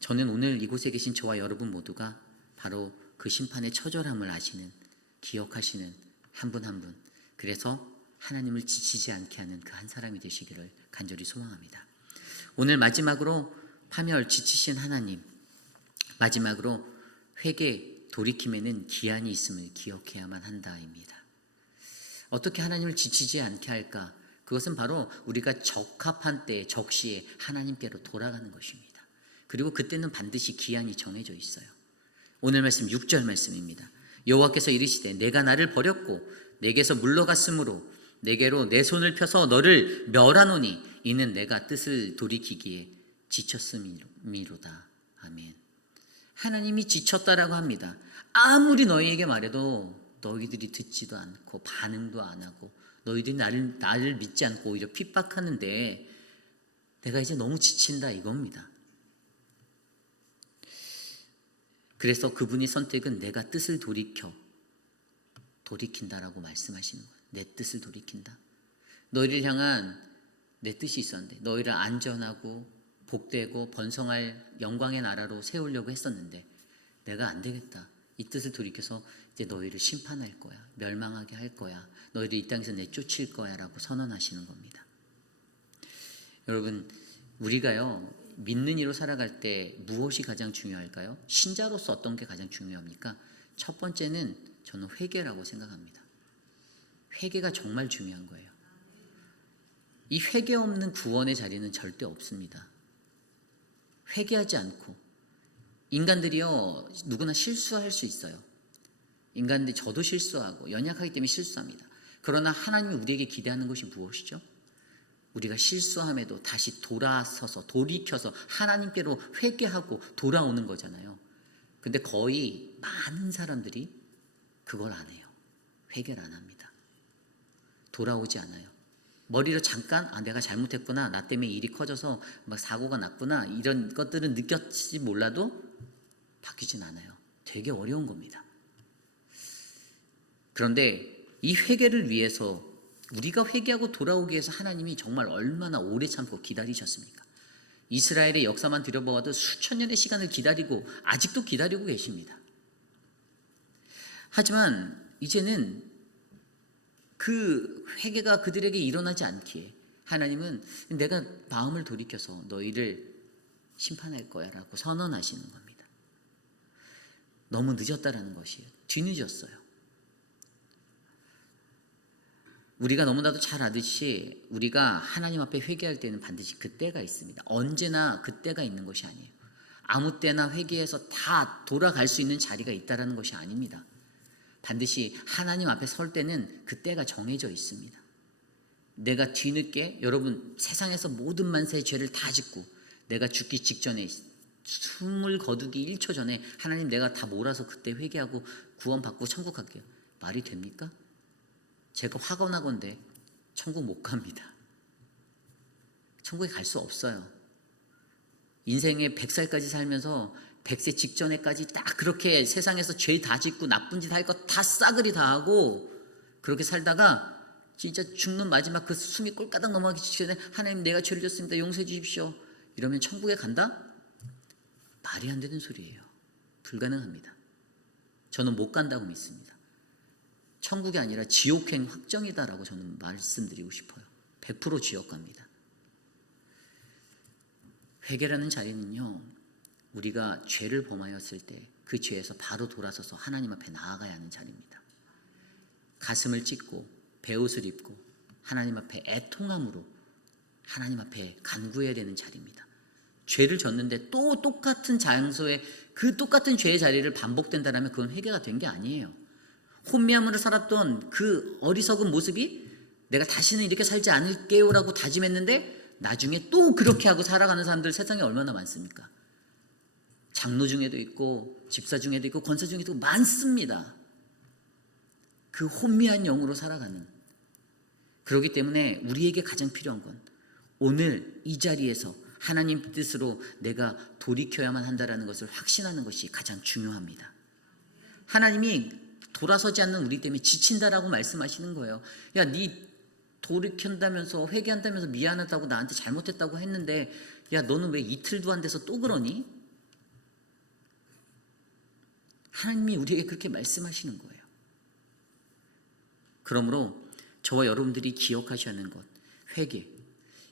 저는 오늘 이곳에 계신 저와 여러분 모두가 바로 그 심판의 처절함을 아시는, 기억하시는 한 분 한 분, 그래서 하나님을 지치지 않게 하는 그 한 사람이 되시기를 간절히 소망합니다. 오늘 마지막으로 파멸 지치신 하나님, 마지막으로 회개 돌이킴에는 기한이 있음을 기억해야만 한다입니다. 어떻게 하나님을 지치지 않게 할까? 그것은 바로 우리가 적합한 때, 적시에 하나님께로 돌아가는 것입니다. 그리고 그때는 반드시 기한이 정해져 있어요. 오늘 말씀 6절 말씀입니다. 여호와께서 이르시되 내가 나를 버렸고 내게서 물러갔으므로 내게로 내 손을 펴서 너를 멸하노니 이는 내가 뜻을 돌이키기에 지쳤음이로다. 아멘. 하나님이 지쳤다라고 합니다. 아무리 너희에게 말해도 너희들이 듣지도 않고 반응도 안 하고 너희들이 나를 믿지 않고 오히려 핍박하는데 내가 이제 너무 지친다 이겁니다. 그래서 그분의 선택은 내가 뜻을 돌이킨다라고 말씀하시는 거예요. 내 뜻을 돌이킨다. 너희를 향한 내 뜻이 있었는데 너희를 안전하고 복되고 번성할 영광의 나라로 세우려고 했었는데 내가 안 되겠다. 이 뜻을 돌이켜서 이제 너희를 심판할 거야. 멸망하게 할 거야. 너희를 이 땅에서 내쫓을 거야 라고 선언하시는 겁니다. 여러분, 우리가요 믿는 이로 살아갈 때 무엇이 가장 중요할까요? 신자로서 어떤 게 가장 중요합니까? 첫 번째는 저는 회개라고 생각합니다. 회개가 정말 중요한 거예요. 이 회개 없는 구원의 자리는 절대 없습니다. 회개하지 않고 인간들이요 누구나 실수할 수 있어요. 인간들이 저도 실수하고 연약하기 때문에 실수합니다. 그러나 하나님이 우리에게 기대하는 것이 무엇이죠? 우리가 실수함에도 다시 돌아서서 돌이켜서 하나님께로 회개하고 돌아오는 거잖아요. 근데 거의 많은 사람들이 그걸 안 해요. 회개를 안 합니다. 돌아오지 않아요. 머리로 잠깐 내가 잘못했구나, 나 때문에 일이 커져서 막 사고가 났구나, 이런 것들은 느꼈지 몰라도 바뀌진 않아요. 되게 어려운 겁니다. 그런데 이 회개를 위해서 우리가 회개하고 돌아오기 위해서 하나님이 정말 얼마나 오래 참고 기다리셨습니까? 이스라엘의 역사만 들여보아도 수천 년의 시간을 기다리고 아직도 기다리고 계십니다. 하지만 이제는 그 회개가 그들에게 일어나지 않기에 하나님은 내가 마음을 돌이켜서 너희를 심판할 거야 라고 선언하시는 겁니다. 너무 늦었다라는 것이에요. 뒤늦었어요. 우리가 너무나도 잘 아듯이 우리가 하나님 앞에 회개할 때는 반드시 그때가 있습니다. 언제나 그때가 있는 것이 아니에요. 아무 때나 회개해서 다 돌아갈 수 있는 자리가 있다는 것이 아닙니다. 반드시 하나님 앞에 설 때는 그때가 정해져 있습니다. 내가 뒤늦게 여러분 세상에서 모든 만세의 죄를 다 짓고 내가 죽기 직전에 숨을 거두기 1초 전에 하나님 내가 다 몰아서 그때 회개하고 구원받고 천국 갈게요. 말이 됩니까? 제가 확언하건대 천국 못 갑니다. 천국에 갈 수 없어요. 인생의 100살까지 살면서 100세 직전에까지 딱 그렇게 세상에서 죄 다 짓고 나쁜 짓 할 거 다 싸그리 다 하고 그렇게 살다가 진짜 죽는 마지막 그 숨이 꼴까닥 넘어가기 직전에 하나님 내가 죄를 졌습니다. 용서해 주십시오. 이러면 천국에 간다? 말이 안 되는 소리예요. 불가능합니다. 저는 못 간다고 믿습니다. 천국이 아니라 지옥행 확정이다라고 저는 말씀드리고 싶어요. 100% 지옥 갑니다. 회개라는 자리는요, 우리가 죄를 범하였을 때 그 죄에서 바로 돌아서서 하나님 앞에 나아가야 하는 자리입니다. 가슴을 찢고 베옷을 입고 하나님 앞에 애통함으로 하나님 앞에 간구해야 되는 자리입니다. 죄를 졌는데 또 똑같은 장소에 그 똑같은 죄의 자리를 반복된다면 그건 회개가 된 게 아니에요. 혼미함으로 살았던 그 어리석은 모습이 내가 다시는 이렇게 살지 않을게요 라고 다짐했는데 나중에 또 그렇게 하고 살아가는 사람들 세상에 얼마나 많습니까? 장로 중에도 있고 집사 중에도 있고 권사 중에도 많습니다. 그 혼미한 영으로 살아가는. 그렇기 때문에 우리에게 가장 필요한 건 오늘 이 자리에서 하나님 뜻으로 내가 돌이켜야만 한다는 것을 확신하는 것이 가장 중요합니다. 하나님이 돌아서지 않는 우리 때문에 지친다라고 말씀하시는 거예요. 야, 네 돌이킨다면서 회개한다면서 미안하다고 나한테 잘못했다고 했는데 야, 너는 왜 이틀도 안 돼서 또 그러니? 하나님이 우리에게 그렇게 말씀하시는 거예요. 그러므로 저와 여러분들이 기억하셔야 하는 것, 회개.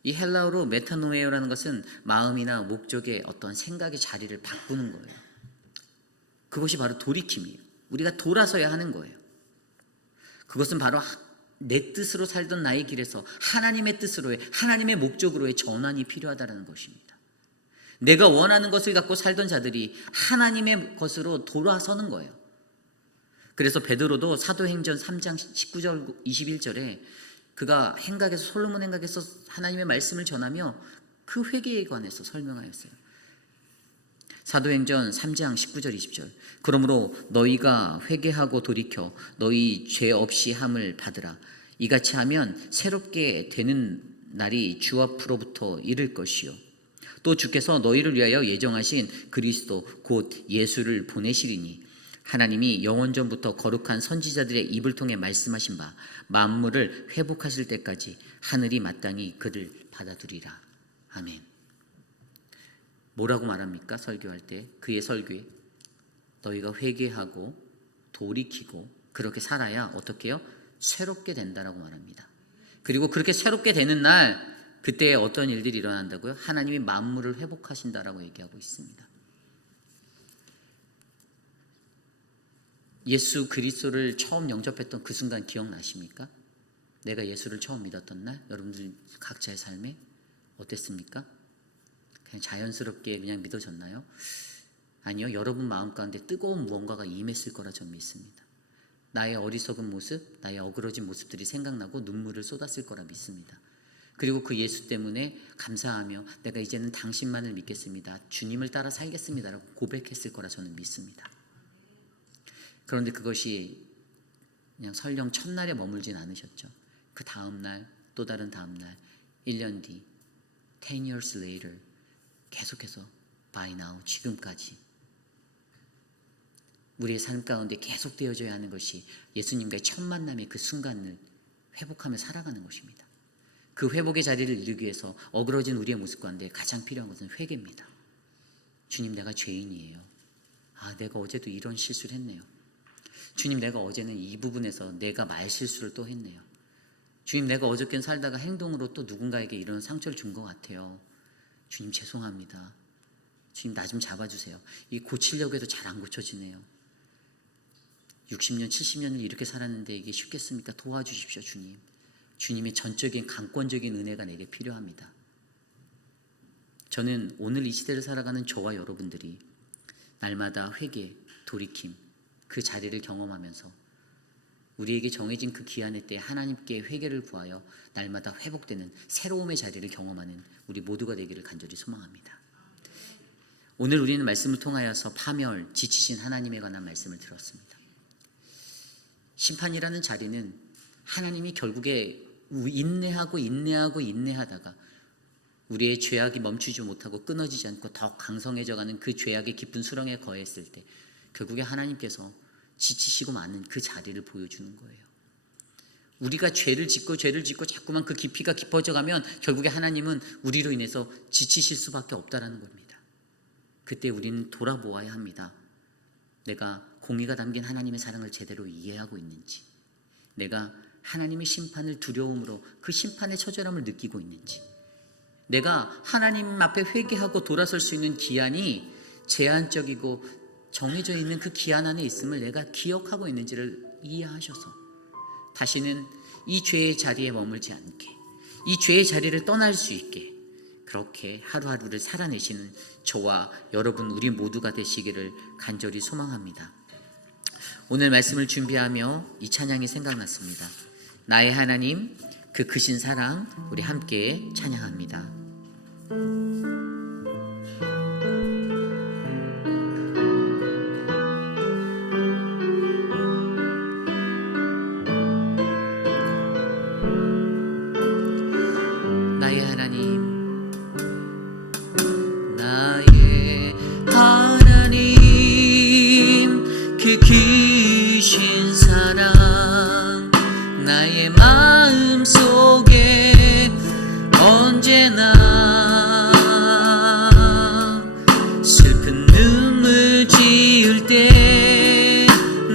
이 헬라어로 메타노에어라는 것은 마음이나 목적의 어떤 생각의 자리를 바꾸는 거예요. 그것이 바로 돌이킴이에요. 우리가 돌아서야 하는 거예요. 그것은 바로 내 뜻으로 살던 나의 길에서 하나님의 뜻으로의, 하나님의 목적으로의 전환이 필요하다는 것입니다. 내가 원하는 것을 갖고 살던 자들이 하나님의 것으로 돌아서는 거예요. 그래서 베드로도 사도행전 3장 19절 21절에 그가 행각에서, 솔로몬 행각에서 하나님의 말씀을 전하며 그 회개에 관해서 설명하였어요. 사도행전 3장 19절 20절. 그러므로 너희가 회개하고 돌이켜 너희 죄 없이 함을 받으라. 이같이 하면 새롭게 되는 날이 주 앞으로부터 이를 것이요, 또 주께서 너희를 위하여 예정하신 그리스도 곧 예수를 보내시리니 하나님이 영원전부터 거룩한 선지자들의 입을 통해 말씀하신 바 만물을 회복하실 때까지 하늘이 마땅히 그를 받아두리라. 아멘. 뭐라고 말합니까? 설교할 때, 그의 설교에 너희가 회개하고 돌이키고 그렇게 살아야 어떻게 해요? 새롭게 된다라고 말합니다. 그리고 그렇게 새롭게 되는 날, 그때 어떤 일들이 일어난다고요? 하나님이 만물을 회복하신다라고 얘기하고 있습니다. 예수 그리스도를 처음 영접했던 그 순간 기억나십니까? 내가 예수를 처음 믿었던 날, 여러분들 각자의 삶에 어땠습니까? 그냥 자연스럽게 그냥 믿어졌나요? 아니요, 여러분 마음 가운데 뜨거운 무언가가 임했을 거라 저는 믿습니다. 나의 어리석은 모습, 나의 어그러진 모습들이 생각나고 눈물을 쏟았을 거라 믿습니다. 그리고 그 예수 때문에 감사하며 내가 이제는 당신만을 믿겠습니다, 주님을 따라 살겠습니다라고 고백했을 거라 저는 믿습니다. 그런데 그것이 그냥 설령 첫날에 머물진 않으셨죠. 그 다음날, 또 다른 다음날, 1년 뒤, 10 years later, 계속해서 by now, 지금까지 우리의 삶 가운데 계속 되어져야 하는 것이 예수님과의 첫 만남의 그 순간을 회복하며 살아가는 것입니다. 그 회복의 자리를 이루기 위해서 어그러진 우리의 모습 가운데 가장 필요한 것은 회개입니다. 주님, 내가 죄인이에요. 내가 어제도 이런 실수를 했네요. 주님, 내가 어제는 이 부분에서 내가 말실수를 또 했네요. 주님, 내가 어저께는 살다가 행동으로 또 누군가에게 이런 상처를 준 것 같아요. 주님, 죄송합니다. 주님, 나 좀 잡아주세요. 이 고치려고 해도 잘 안 고쳐지네요. 60년, 70년을 이렇게 살았는데 이게 쉽겠습니까? 도와주십시오, 주님. 주님의 전적인 강권적인 은혜가 내게 필요합니다. 저는 오늘 이 시대를 살아가는 저와 여러분들이 날마다 회개, 돌이킴, 그 자리를 경험하면서 우리에게 정해진 그 기한의 때 하나님께 회개를 구하여 날마다 회복되는 새로움의 자리를 경험하는 우리 모두가 되기를 간절히 소망합니다. 오늘 우리는 말씀을 통하여서 파멸, 지치신 하나님에 관한 말씀을 들었습니다. 심판이라는 자리는 하나님이 결국에 인내하다가 우리의 죄악이 멈추지 못하고 끊어지지 않고 더 강성해져가는 그 죄악의 깊은 수렁에 거했을 때 결국에 하나님께서 지치시고 마는 그 자리를 보여주는 거예요. 우리가 죄를 짓고 자꾸만 그 깊이가 깊어져 가면 결국에 하나님은 우리로 인해서 지치실 수밖에 없다라는 겁니다. 그때 우리는 돌아보아야 합니다. 내가 공의가 담긴 하나님의 사랑을 제대로 이해하고 있는지, 내가 하나님의 심판을 두려움으로 그 심판의 처절함을 느끼고 있는지, 내가 하나님 앞에 회개하고 돌아설 수 있는 기한이 제한적이고 정해져 있는 그 기한 안에 있음을 내가 기억하고 있는지를 이해하셔서 다시는 이 죄의 자리에 머물지 않게, 이 죄의 자리를 떠날 수 있게 그렇게 하루하루를 살아내시는 저와 여러분 우리 모두가 되시기를 간절히 소망합니다. 오늘 말씀을 준비하며 이 찬양이 생각났습니다. 나의 하나님, 그 크신 사랑, 우리 함께 찬양합니다. 나의 하나님, 나의 하나님, 그 크신 사랑 나의 마음 속에 언제나 슬픈 눈물 지을 때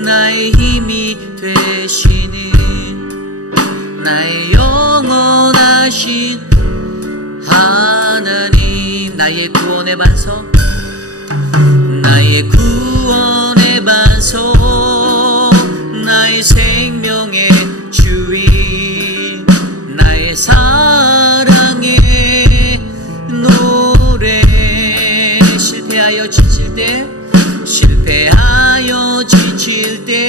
나의 힘이 되시는 나의 영원하신 하나님, 나의 구원의 반석, 나의 구원의 나의 생명의 주인, 나의 사랑의 노래. 실패하여 지칠 때, 실패하여 지칠 때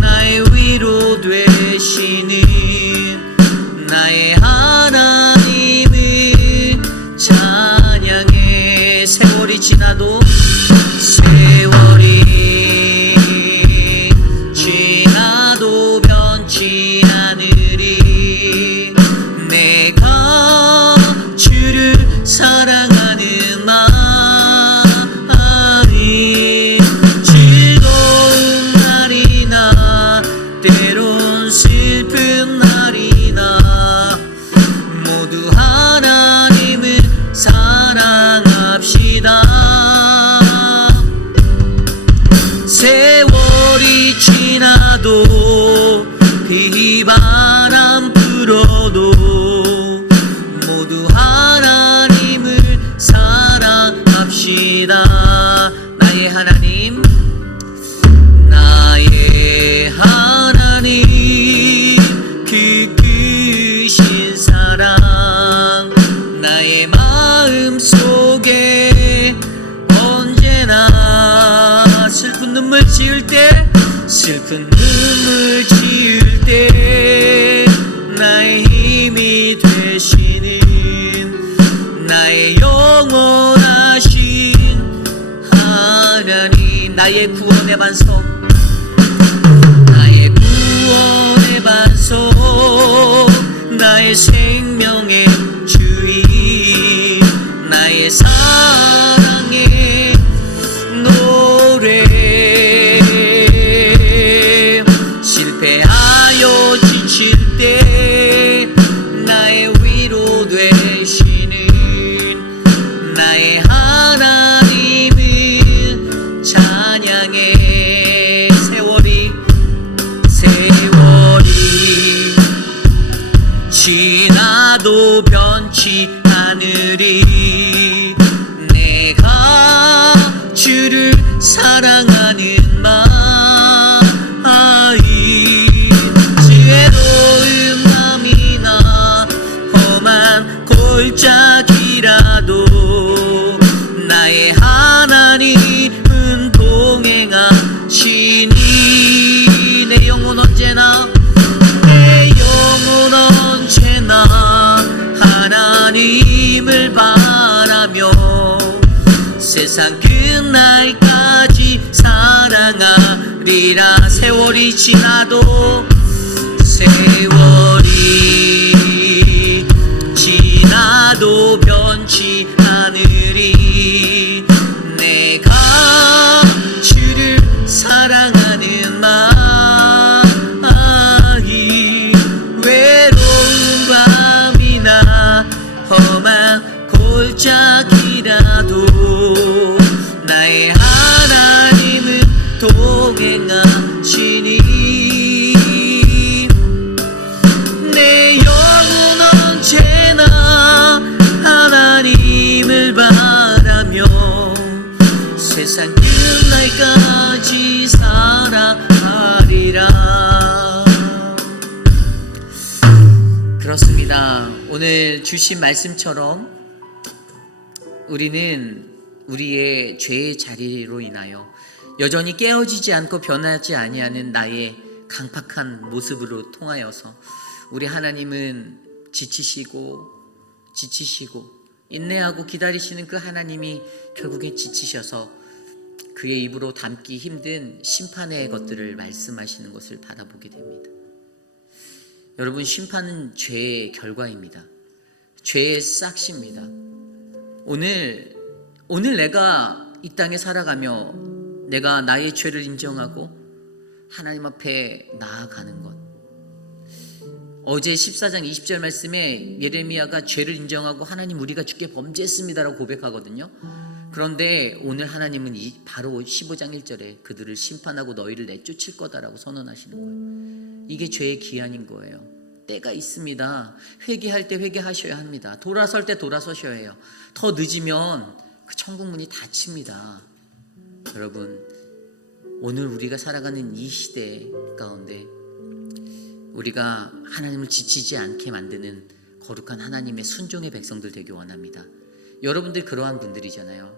나의 위로 되시는 나의 하나님을 찬양해. 세월이 지나도, 세월이 지나도 변치 않으리. 내가 주를 사랑하는 마음이 즐거운 날이나 때론 슬픈 날이나 모두 하나님을 사랑합시다. 세월이 지나도 비바람 불어도 모두 하나님을 사랑합시다. 나의 하나님, 나의 하나님, 그 크신 사랑 나의 마음 속에 언제나 슬픈 눈물 지을 때, 슬픈 눈물 지을 때 나의 힘이 되시는 나의 영원하신 하나님, 나의 구원의 반석, 나의 구원의 반석, 나의 생명의 주인, 나의 사랑의 노래. 실패하여 지칠 때 나의 위로 되시는 나의 하나님을 찬양해. 세월이 지나도 변치 않으리. 내가 주를 사랑하는 마음이 지혜로운 마음이나 험한 골짜기라도 나의 하나님은 동행하시니. 내 영혼 언제나, 내 영혼 언제나 하나님을 바라며 세상 끝날까지 사랑하리라. 세월이 지나도, 세월이 지나도 변치 않으리. 내가 주를 사랑하는 마음이 외로운 밤이나 험한 골짜기라도 나의 하나님은 동행하시니. 내 영혼 언제나 하나님을 바라며 세상 끝날까지 사랑하리라. 그렇습니다. 오늘 주신 말씀처럼 우리는 우리의 죄의 자리로 인하여 여전히 깨어지지 않고 변하지 아니하는 나의 강팍한 모습으로 통하여서 우리 하나님은 지치시고 인내하고 기다리시는 그 하나님이 결국에 지치셔서 그의 입으로 담기 힘든 심판의 것들을 말씀하시는 것을 바라보게 됩니다. 여러분, 심판은 죄의 결과입니다. 죄의 싹시입니다. 오늘 내가 이 땅에 살아가며 내가 나의 죄를 인정하고 하나님 앞에 나아가는 것. 어제 14장 20절 말씀에 예레미야가 죄를 인정하고 하나님 우리가 주께 범죄했습니다라고 고백하거든요. 그런데 오늘 하나님은 바로 15장 1절에 그들을 심판하고 너희를 내쫓을 거다라고 선언하시는 거예요. 이게 죄의 기한인 거예요. 때가 있습니다. 회개할 때 회개하셔야 합니다. 돌아설 때 돌아서셔야 해요. 더 늦으면 그 천국문이 닫힙니다. 여러분, 오늘 우리가 살아가는 이 시대 가운데 우리가 하나님을 지치지 않게 만드는 거룩한 하나님의 순종의 백성들 되기 원합니다. 여러분들 그러한 분들이잖아요.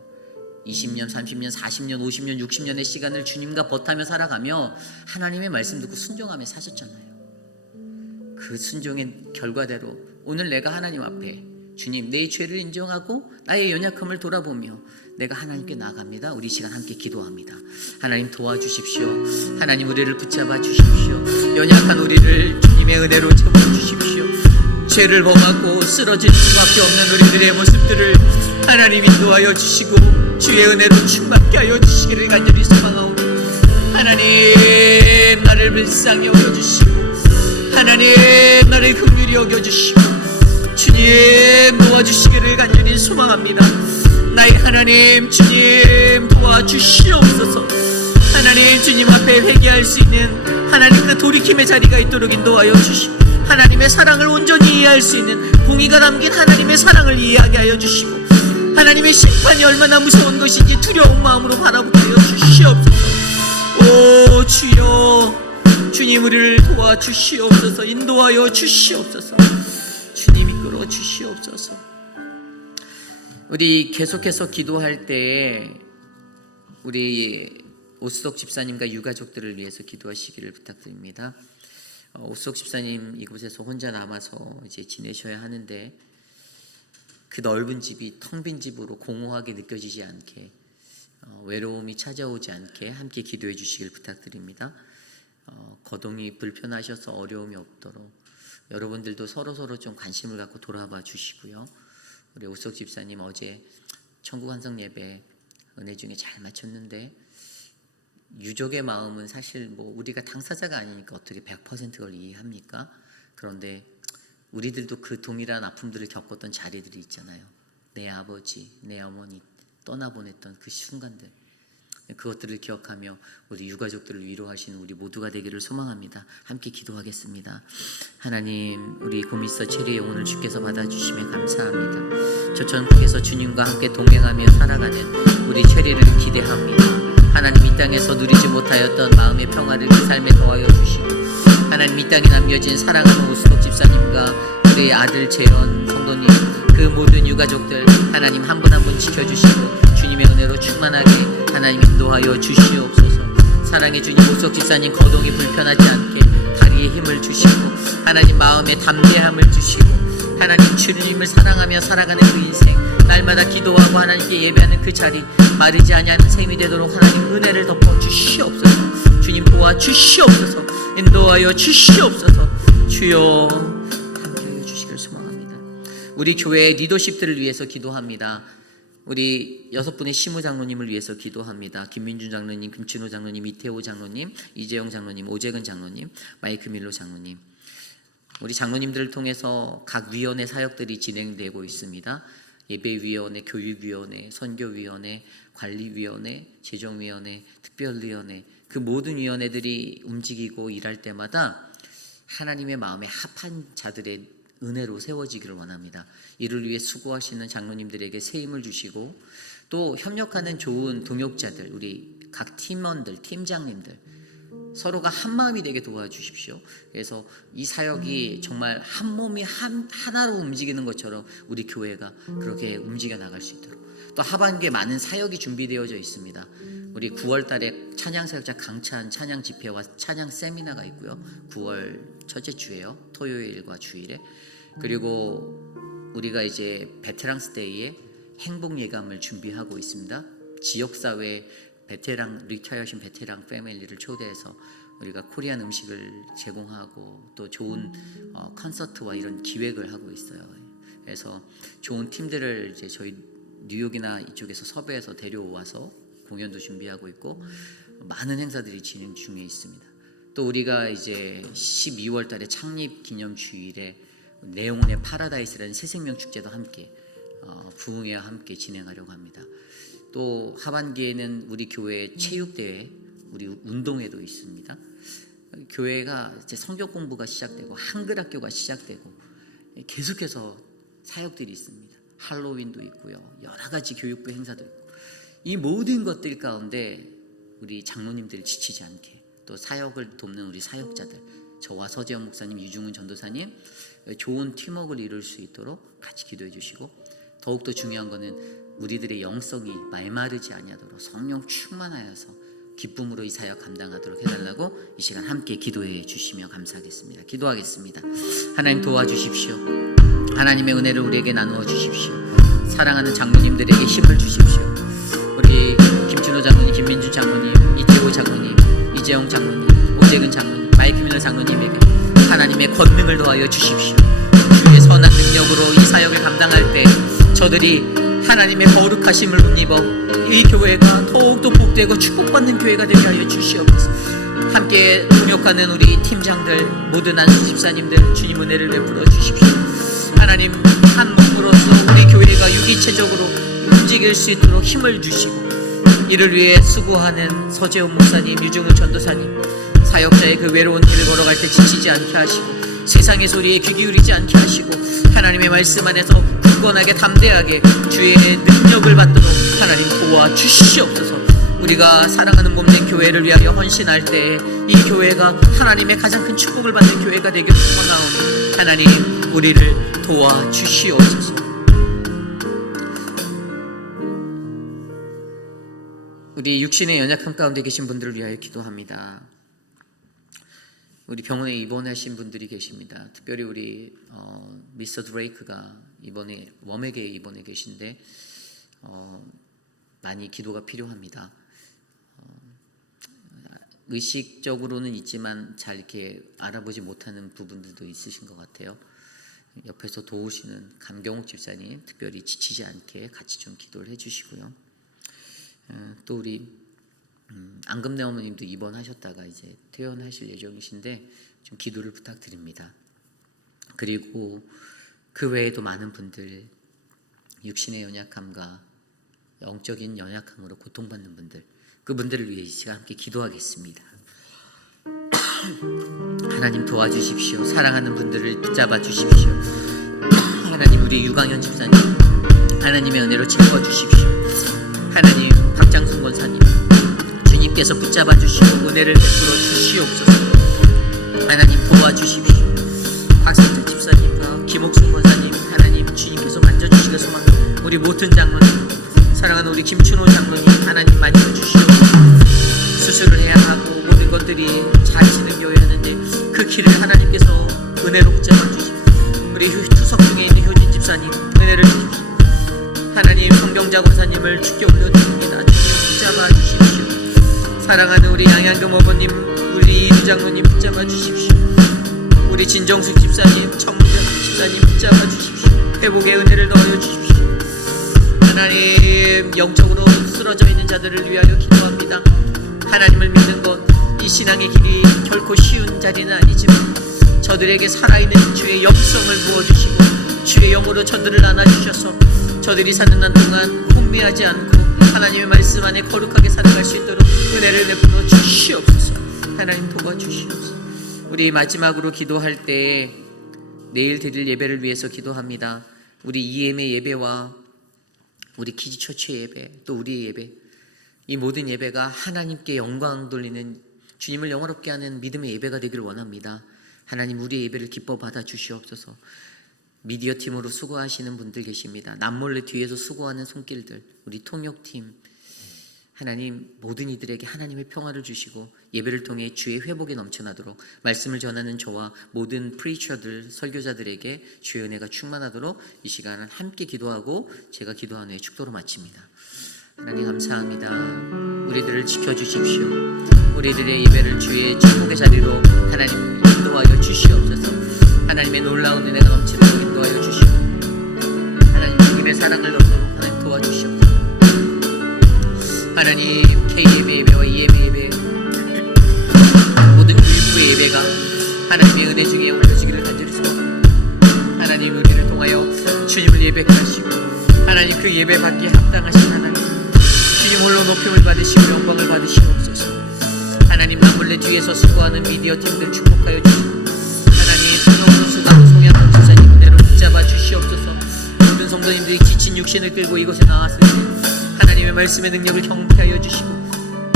20년, 30년, 40년, 50년, 60년의 시간을 주님과 버타며 살아가며 하나님의 말씀 듣고 순종하며 사셨잖아요. 그 순종의 결과대로 오늘 내가 하나님 앞에 주님 내 죄를 인정하고 나의 연약함을 돌아보며 내가 하나님께 나아갑니다. 우리 시간 함께 기도합니다. 하나님 도와주십시오. 하나님 우리를 붙잡아 주십시오. 연약한 우리를 주님의 은혜로 채워주십시오. 죄를 범하고 쓰러질 수밖에 없는 우리들의 모습들을 하나님 인도하여 주시고 주의 은혜로 충만케 하여 주시기를 간절히 소망하오니 하나님 나를 불쌍히 여겨주시고 하나님 나를 긍휼히 여겨주시고 주님 도와주시기를 간절히 소망합니다. 나의 하나님 주님 도와주시옵소서. 하나님 주님 앞에 회개할 수 있는 하나님 그 돌이킴의 자리가 있도록 인도하여 주시고 하나님의 사랑을 온전히 이해할 수 있는 공의가 담긴 하나님의 사랑을 이해하게 하여 주시고 하나님의 심판이 얼마나 무서운 것인지 두려운 마음으로 바라보게 하여 주시옵소서. 오 주여 주님 우리를 도와주시옵소서. 인도하여 주시옵소서. 주님 이끌어 주시옵소서. 우리 계속해서 기도할 때 우리 오수덕 집사님과 유가족들을 위해서 기도하시기를 부탁드립니다. 오수덕 집사님 이곳에서 혼자 남아서 이제 지내셔야 하는데 그 넓은 집이 텅 빈 집으로 공허하게 느껴지지 않게 외로움이 찾아오지 않게 함께 기도해 주시길 부탁드립니다. 거동이 불편하셔서 어려움이 없도록 여러분들도 서로 좀 관심을 갖고 돌아봐 주시고요. 우리 오수덕 집사님 어제 천국 환성 예배 은혜 중에 잘 마쳤는데 유족의 마음은 사실 뭐 우리가 당사자가 아니니까 어떻게 100% 그걸 이해합니까? 그런데 우리들도 그 동일한 아픔들을 겪었던 자리들이 있잖아요. 내 아버지, 내 어머니 떠나보냈던 그 순간들, 그것들을 기억하며 우리 유가족들을 위로하시는 우리 모두가 되기를 소망합니다. 함께 기도하겠습니다. 하나님 우리 고미서 체리의 영혼을 주께서 받아주시면 감사합니다. 저 천국에서 주님과 함께 동행하며 살아가는 우리 체리를 기대합니다. 하나님 이 땅에서 누리지 못하였던 마음의 평화를 그 삶에 더하여 주시고 하나님 이 땅에 남겨진 사랑하는 오수덕 집사님과 우리 아들 재현 성도님 그 모든 유가족들 하나님 한 분 한 분 지켜주시고 주님의 은혜로 충만하게 하나님 인도하여 주시옵소서. 사랑의 주님 오수덕 집사님 거동이 불편하지 않게 다리에 힘을 주시고 하나님 마음에 담대함을 주시고 하나님 주님을 사랑하며 살아가는 그 인생 날마다 기도하고 하나님께 예배하는 그 자리 마르지 아니하는 셈이 되도록 하나님 은혜를 덮어 주시옵소서. 주님 도와주시옵소서. 인도하여 주시옵소서. 주여 함께하여 주시기를 소망합니다. 우리 교회의 리더십들을 위해서 기도합니다. 우리 6분의 시무 장로님을 위해서 기도합니다. 김민준 장로님, 김진호 장로님, 이태호 장로님, 이재영 장로님, 오재근 장로님, 마이크 밀로 장로님 우리 장로님들을 통해서 각 위원회 사역들이 진행되고 있습니다. 예배위원회, 교육위원회, 선교위원회, 관리위원회, 재정위원회, 특별위원회 그 모든 위원회들이 움직이고 일할 때마다 하나님의 마음에 합한 자들의 은혜로 세워지기를 원합니다. 이를 위해 수고하시는 장로님들에게 새 힘을 주시고 또 협력하는 좋은 동역자들 우리 각 팀원들, 팀장님들 서로가 한 마음이 되게 도와주십시오. 그래서 이 사역이 정말 한 몸이 하나로 움직이는 것처럼 우리 교회가 그렇게 움직여 나갈 수 있도록 또 하반기에 많은 사역이 준비되어져 있습니다. 우리 9월 달에 찬양 사역자 강찬 찬양 집회와 찬양 세미나가 있고요. 9월 첫째 주에요. 토요일과 주일에. 그리고 우리가 이제 베테랑스 데이에 행복 예감을 준비하고 있습니다. 지역사회 베테랑 리타이어신 베테랑 패밀리를 초대해서 우리가 코리안 음식을 제공하고 또 좋은 콘서트와 이런 기획을 하고 있어요. 그래서 좋은 팀들을 이제 저희 뉴욕이나 이쪽에서 섭외해서 데려와서 공연도 준비하고 있고 많은 행사들이 진행 중에 있습니다. 또 우리가 이제 12월 달에 창립 기념 주일에 네온의 파라다이스라는 새생명 축제도 함께 부흥회와 함께 진행하려고 합니다. 또 하반기에는 우리 교회 체육대회, 우리 운동회도 있습니다. 교회가 이제 성경 공부가 시작되고 한글 학교가 시작되고 계속해서 사역들이 있습니다. 할로윈도 있고요. 여러 가지 교육부 행사도 있고 이 모든 것들 가운데 우리 장로님들 지치지 않게, 또 사역을 돕는 우리 사역자들, 저와 서재원 목사님, 유중훈 전도사님 좋은 팀워크를 이룰 수 있도록 같이 기도해 주시고, 더욱더 중요한 것은 우리들의 영성이 말마르지 아니하도록 성령 충만하여서 기쁨으로 이 사역 감당하도록 해달라고 이 시간 함께 기도해 주시며 감사하겠습니다. 기도하겠습니다. 하나님 도와주십시오. 하나님의 은혜를 우리에게 나누어 주십시오. 사랑하는 장로님들에게 힘을 주십시오. 우리 김준호 장로님, 김민준 장로님, 이태호 장로님, 이재영 장로님, 오재근 장로님, 마이크 밀러 장로님에게 하나님의 권능을 더하여 주십시오. 주의 선한 능력으로 이 사역을 감당할 때 저들이 하나님의 거룩하심을 힘입어 이 교회가 더욱더 복되고 축복받는 교회가 되게 하여 주시옵소서. 함께 동역하는 우리 팀장들, 모든 안수 집사님들, 주님 은혜를 베풀어 주십시오. 하나님, 한 몸으로서 우리 교회가 유기체적으로 움직일 수 있도록 힘을 주시고, 이를 위해 수고하는 서재원 목사님, 유중훈 전도사님, 사역자의 그 외로운 길을 걸어갈 때 지치지 않게 하시고, 세상의 소리에 귀 기울이지 않게 하시고, 하나님의 말씀 안에서 굳건하게 담대하게 주의 능력을 받도록 하나님 도와주시옵소서. 우리가 사랑하는 몸된 교회를 위하여 헌신할 때 이 교회가 하나님의 가장 큰 축복을 받는 교회가 되기를 소망하오니 하나님 우리를 도와주시옵소서. 우리 육신의 연약함 가운데 계신 분들을 위하여 기도합니다. 우리 병원에 입원하신 분들이 계십니다. 특별히 우리 미스터 드레이크가 이번에 웜에게 입원해 계신데 많이 기도가 필요합니다. 의식적으로는 있지만 잘 이렇게 알아보지 못하는 부분들도 있으신 것 같아요. 옆에서 도우시는 감경욱 집사님 특별히 지치지 않게 같이 좀 기도를 해주시고요. 또 우리 안금래 어머님도 입원하셨다가 이제 퇴원하실 예정이신데 좀 기도를 부탁드립니다. 그리고 그 외에도 많은 분들, 육신의 연약함과 영적인 연약함으로 고통받는 분들, 그분들을 위해 이 시간 함께 기도하겠습니다. 하나님 도와주십시오. 사랑하는 분들을 붙잡아 주십시오. 하나님 우리 유강현 집사님 하나님의 은혜로 채워주십시오. 하나님 박장순 권사님 주님께서 붙잡아 주시고 은혜를 베풀어 주시옵소서. 하나님 도와주십시오. 박성철 집사님과 김옥순 권사님 하나님 주님께서 만져주시길 소망합니다. 우리 모든 장로님, 사랑하는 우리 김춘호 장로님 하나님 만져주시옵소서. 수술을 해야 하고 모든 것들이 잘 진행되어야하는데 그 길을 하나님께서 은혜로 붙잡아 주십시오. 우리 투석 중에 있는 효진 집사님 은혜를 주십시오. 하나님 성경자 권사님을 주께 올려드립니다. 주님 붙잡아 주십시오. 사랑하는 우리 양양금 어머님, 우리 이두 장로님 붙잡아 주십시오. 우리 진정숙 집사님, 청문정 집사님 붙잡아 주십시오. 회복의 은혜를 넣어 주십시오. 하나님 영적으로 쓰러져 있는 자들을 위하여 기도합니다. 하나님을 믿는 것, 이 신앙의 길이 결코 쉬운 자리는 아니지만 저들에게 살아있는 주의 영성을 부어주시고 주의 영으로 저들을 안아주셔서 저들이 사는 한 동안 혼미하지 않고 하나님의 말씀 안에 거룩하게 살아갈 수 있도록 은혜를 베풀어 주시옵소서. 하나님 도와주시옵소서. 우리 마지막으로 기도할 때 내일 드릴 예배를 위해서 기도합니다. 우리 EM의 예배와 우리 키즈처치 예배, 또 우리의 예배, 이 모든 예배가 하나님께 영광 돌리는, 주님을 영화롭게 하는 믿음의 예배가 되기를 원합니다. 하나님 우리의 예배를 기뻐 받아 주시옵소서. 미디어 팀으로 수고하시는 분들 계십니다. 남몰래 뒤에서 수고하는 손길들, 우리 통역팀, 하나님 모든 이들에게 하나님의 평화를 주시고 예배를 통해 주의 회복이 넘쳐나도록 말씀을 전하는 저와 모든 프리처들, 설교자들에게 주의 은혜가 충만하도록 이 시간을 함께 기도하고 제가 기도한 후에 축도로 마칩니다. 하나님 감사합니다. 우리들을 지켜주십시오. 우리들의 예배를 주의 축복의 자리로 하나님 인도하여 주시옵소서. 하나님의 놀라운 은혜가 넘치도록 인도하여 주시고 하나님 주님의 사랑을 얻도록 하나님 도와주시옵소서. 하나님 K예배 예배와 EM의 예배 모든 교육부의 예배가 하나님의 은혜 중에 올려지기를 간절히 소원합니다. 하나님 우리를 통하여 주님을 예배케 하시고 하나님 그 예배 받기에 합당하신 하나님 주님 홀로 높임을 받으시고 영광을 받으시옵소서. 하나님 남몰래 뒤에서 수고하는 미디어 팀들 축복하여 주시고 하나님 성령으로 수고하는 송양동 집사님 은혜로 붙잡아 주시옵소서. 모든 성도님들이 지친 육신을 끌고 이곳에 나왔을 때 하나님의 말씀의 능력을 경험케 하여 주시고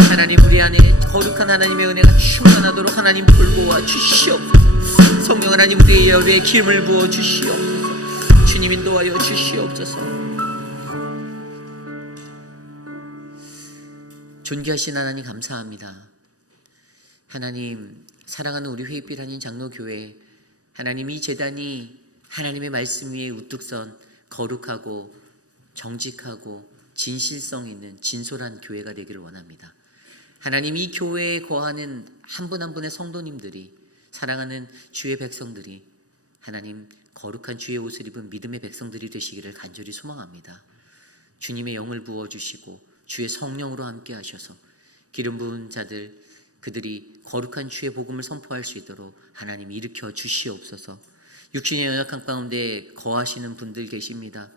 하나님 우리 안에 거룩한 하나님의 은혜가 충만하도록 하나님 돌보아 주시옵소서. 성령 하나님 우리의 열에 기름을 부어 주시옵소서. 주님 인도하여 주시옵소서. 존귀하신 하나님 감사합니다. 하나님 사랑하는 우리 회빛 한인 장로교회, 하나님 이 제단이 하나님의 말씀 위에 우뚝 선 거룩하고 정직하고 진실성 있는 진솔한 교회가 되기를 원합니다. 하나님 이 교회에 거하는 한 분 한 분의 성도님들이, 사랑하는 주의 백성들이 하나님 거룩한 주의 옷을 입은 믿음의 백성들이 되시기를 간절히 소망합니다. 주님의 영을 부어주시고 주의 성령으로 함께 하셔서 기름 부은 자들, 그들이 거룩한 주의 복음을 선포할 수 있도록 하나님 일으켜 주시옵소서. 육신의 연약한 가운데 거하시는 분들 계십니다.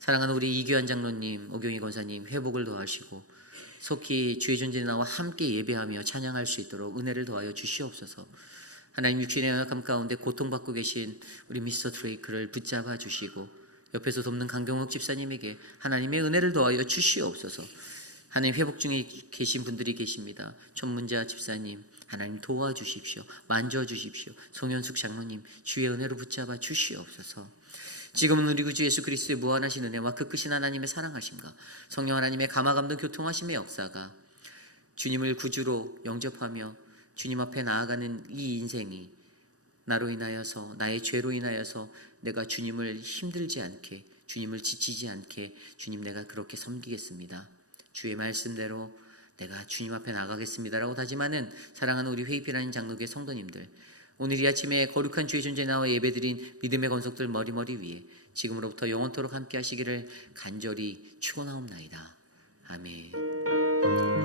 사랑하는 우리 이규환 장로님, 오경희 권사님 회복을 더하시고 속히 주의 존재에 나와 함께 예배하며 찬양할 수 있도록 은혜를 더하여 주시옵소서. 하나님 육신의 연약함 가운데 고통받고 계신 우리 미스터 드레이크를 붙잡아 주시고 옆에서 돕는 강경옥 집사님에게 하나님의 은혜를 더하여 주시옵소서. 하나님 회복 중에 계신 분들이 계십니다. 전문자 집사님 하나님 도와주십시오. 만져주십시오. 송현숙 장로님 주의 은혜로 붙잡아 주시옵소서. 지금은 우리 구주 예수 그리스도의 무한하신 은혜와 그 크신 하나님의 사랑하심과 성령 하나님의 감화감동 교통하심의 역사가 주님을 구주로 영접하며 주님 앞에 나아가는 이 인생이 나로 인하여서, 나의 죄로 인하여서 내가 주님을 힘들지 않게, 주님을 지치지 않게 주님 내가 그렇게 섬기겠습니다. 주의 말씀대로 내가 주님 앞에 나가겠습니다라고 다짐하는 사랑하는 우리 회의필 한인 장로교회 성도님들, 오늘 이 아침에 거룩한 주의 존재 나와 예배드린 믿음의 권속들 머리머리 위에 지금으로부터 영원토록 함께 하시기를 간절히 축원하옵나이다. 아멘.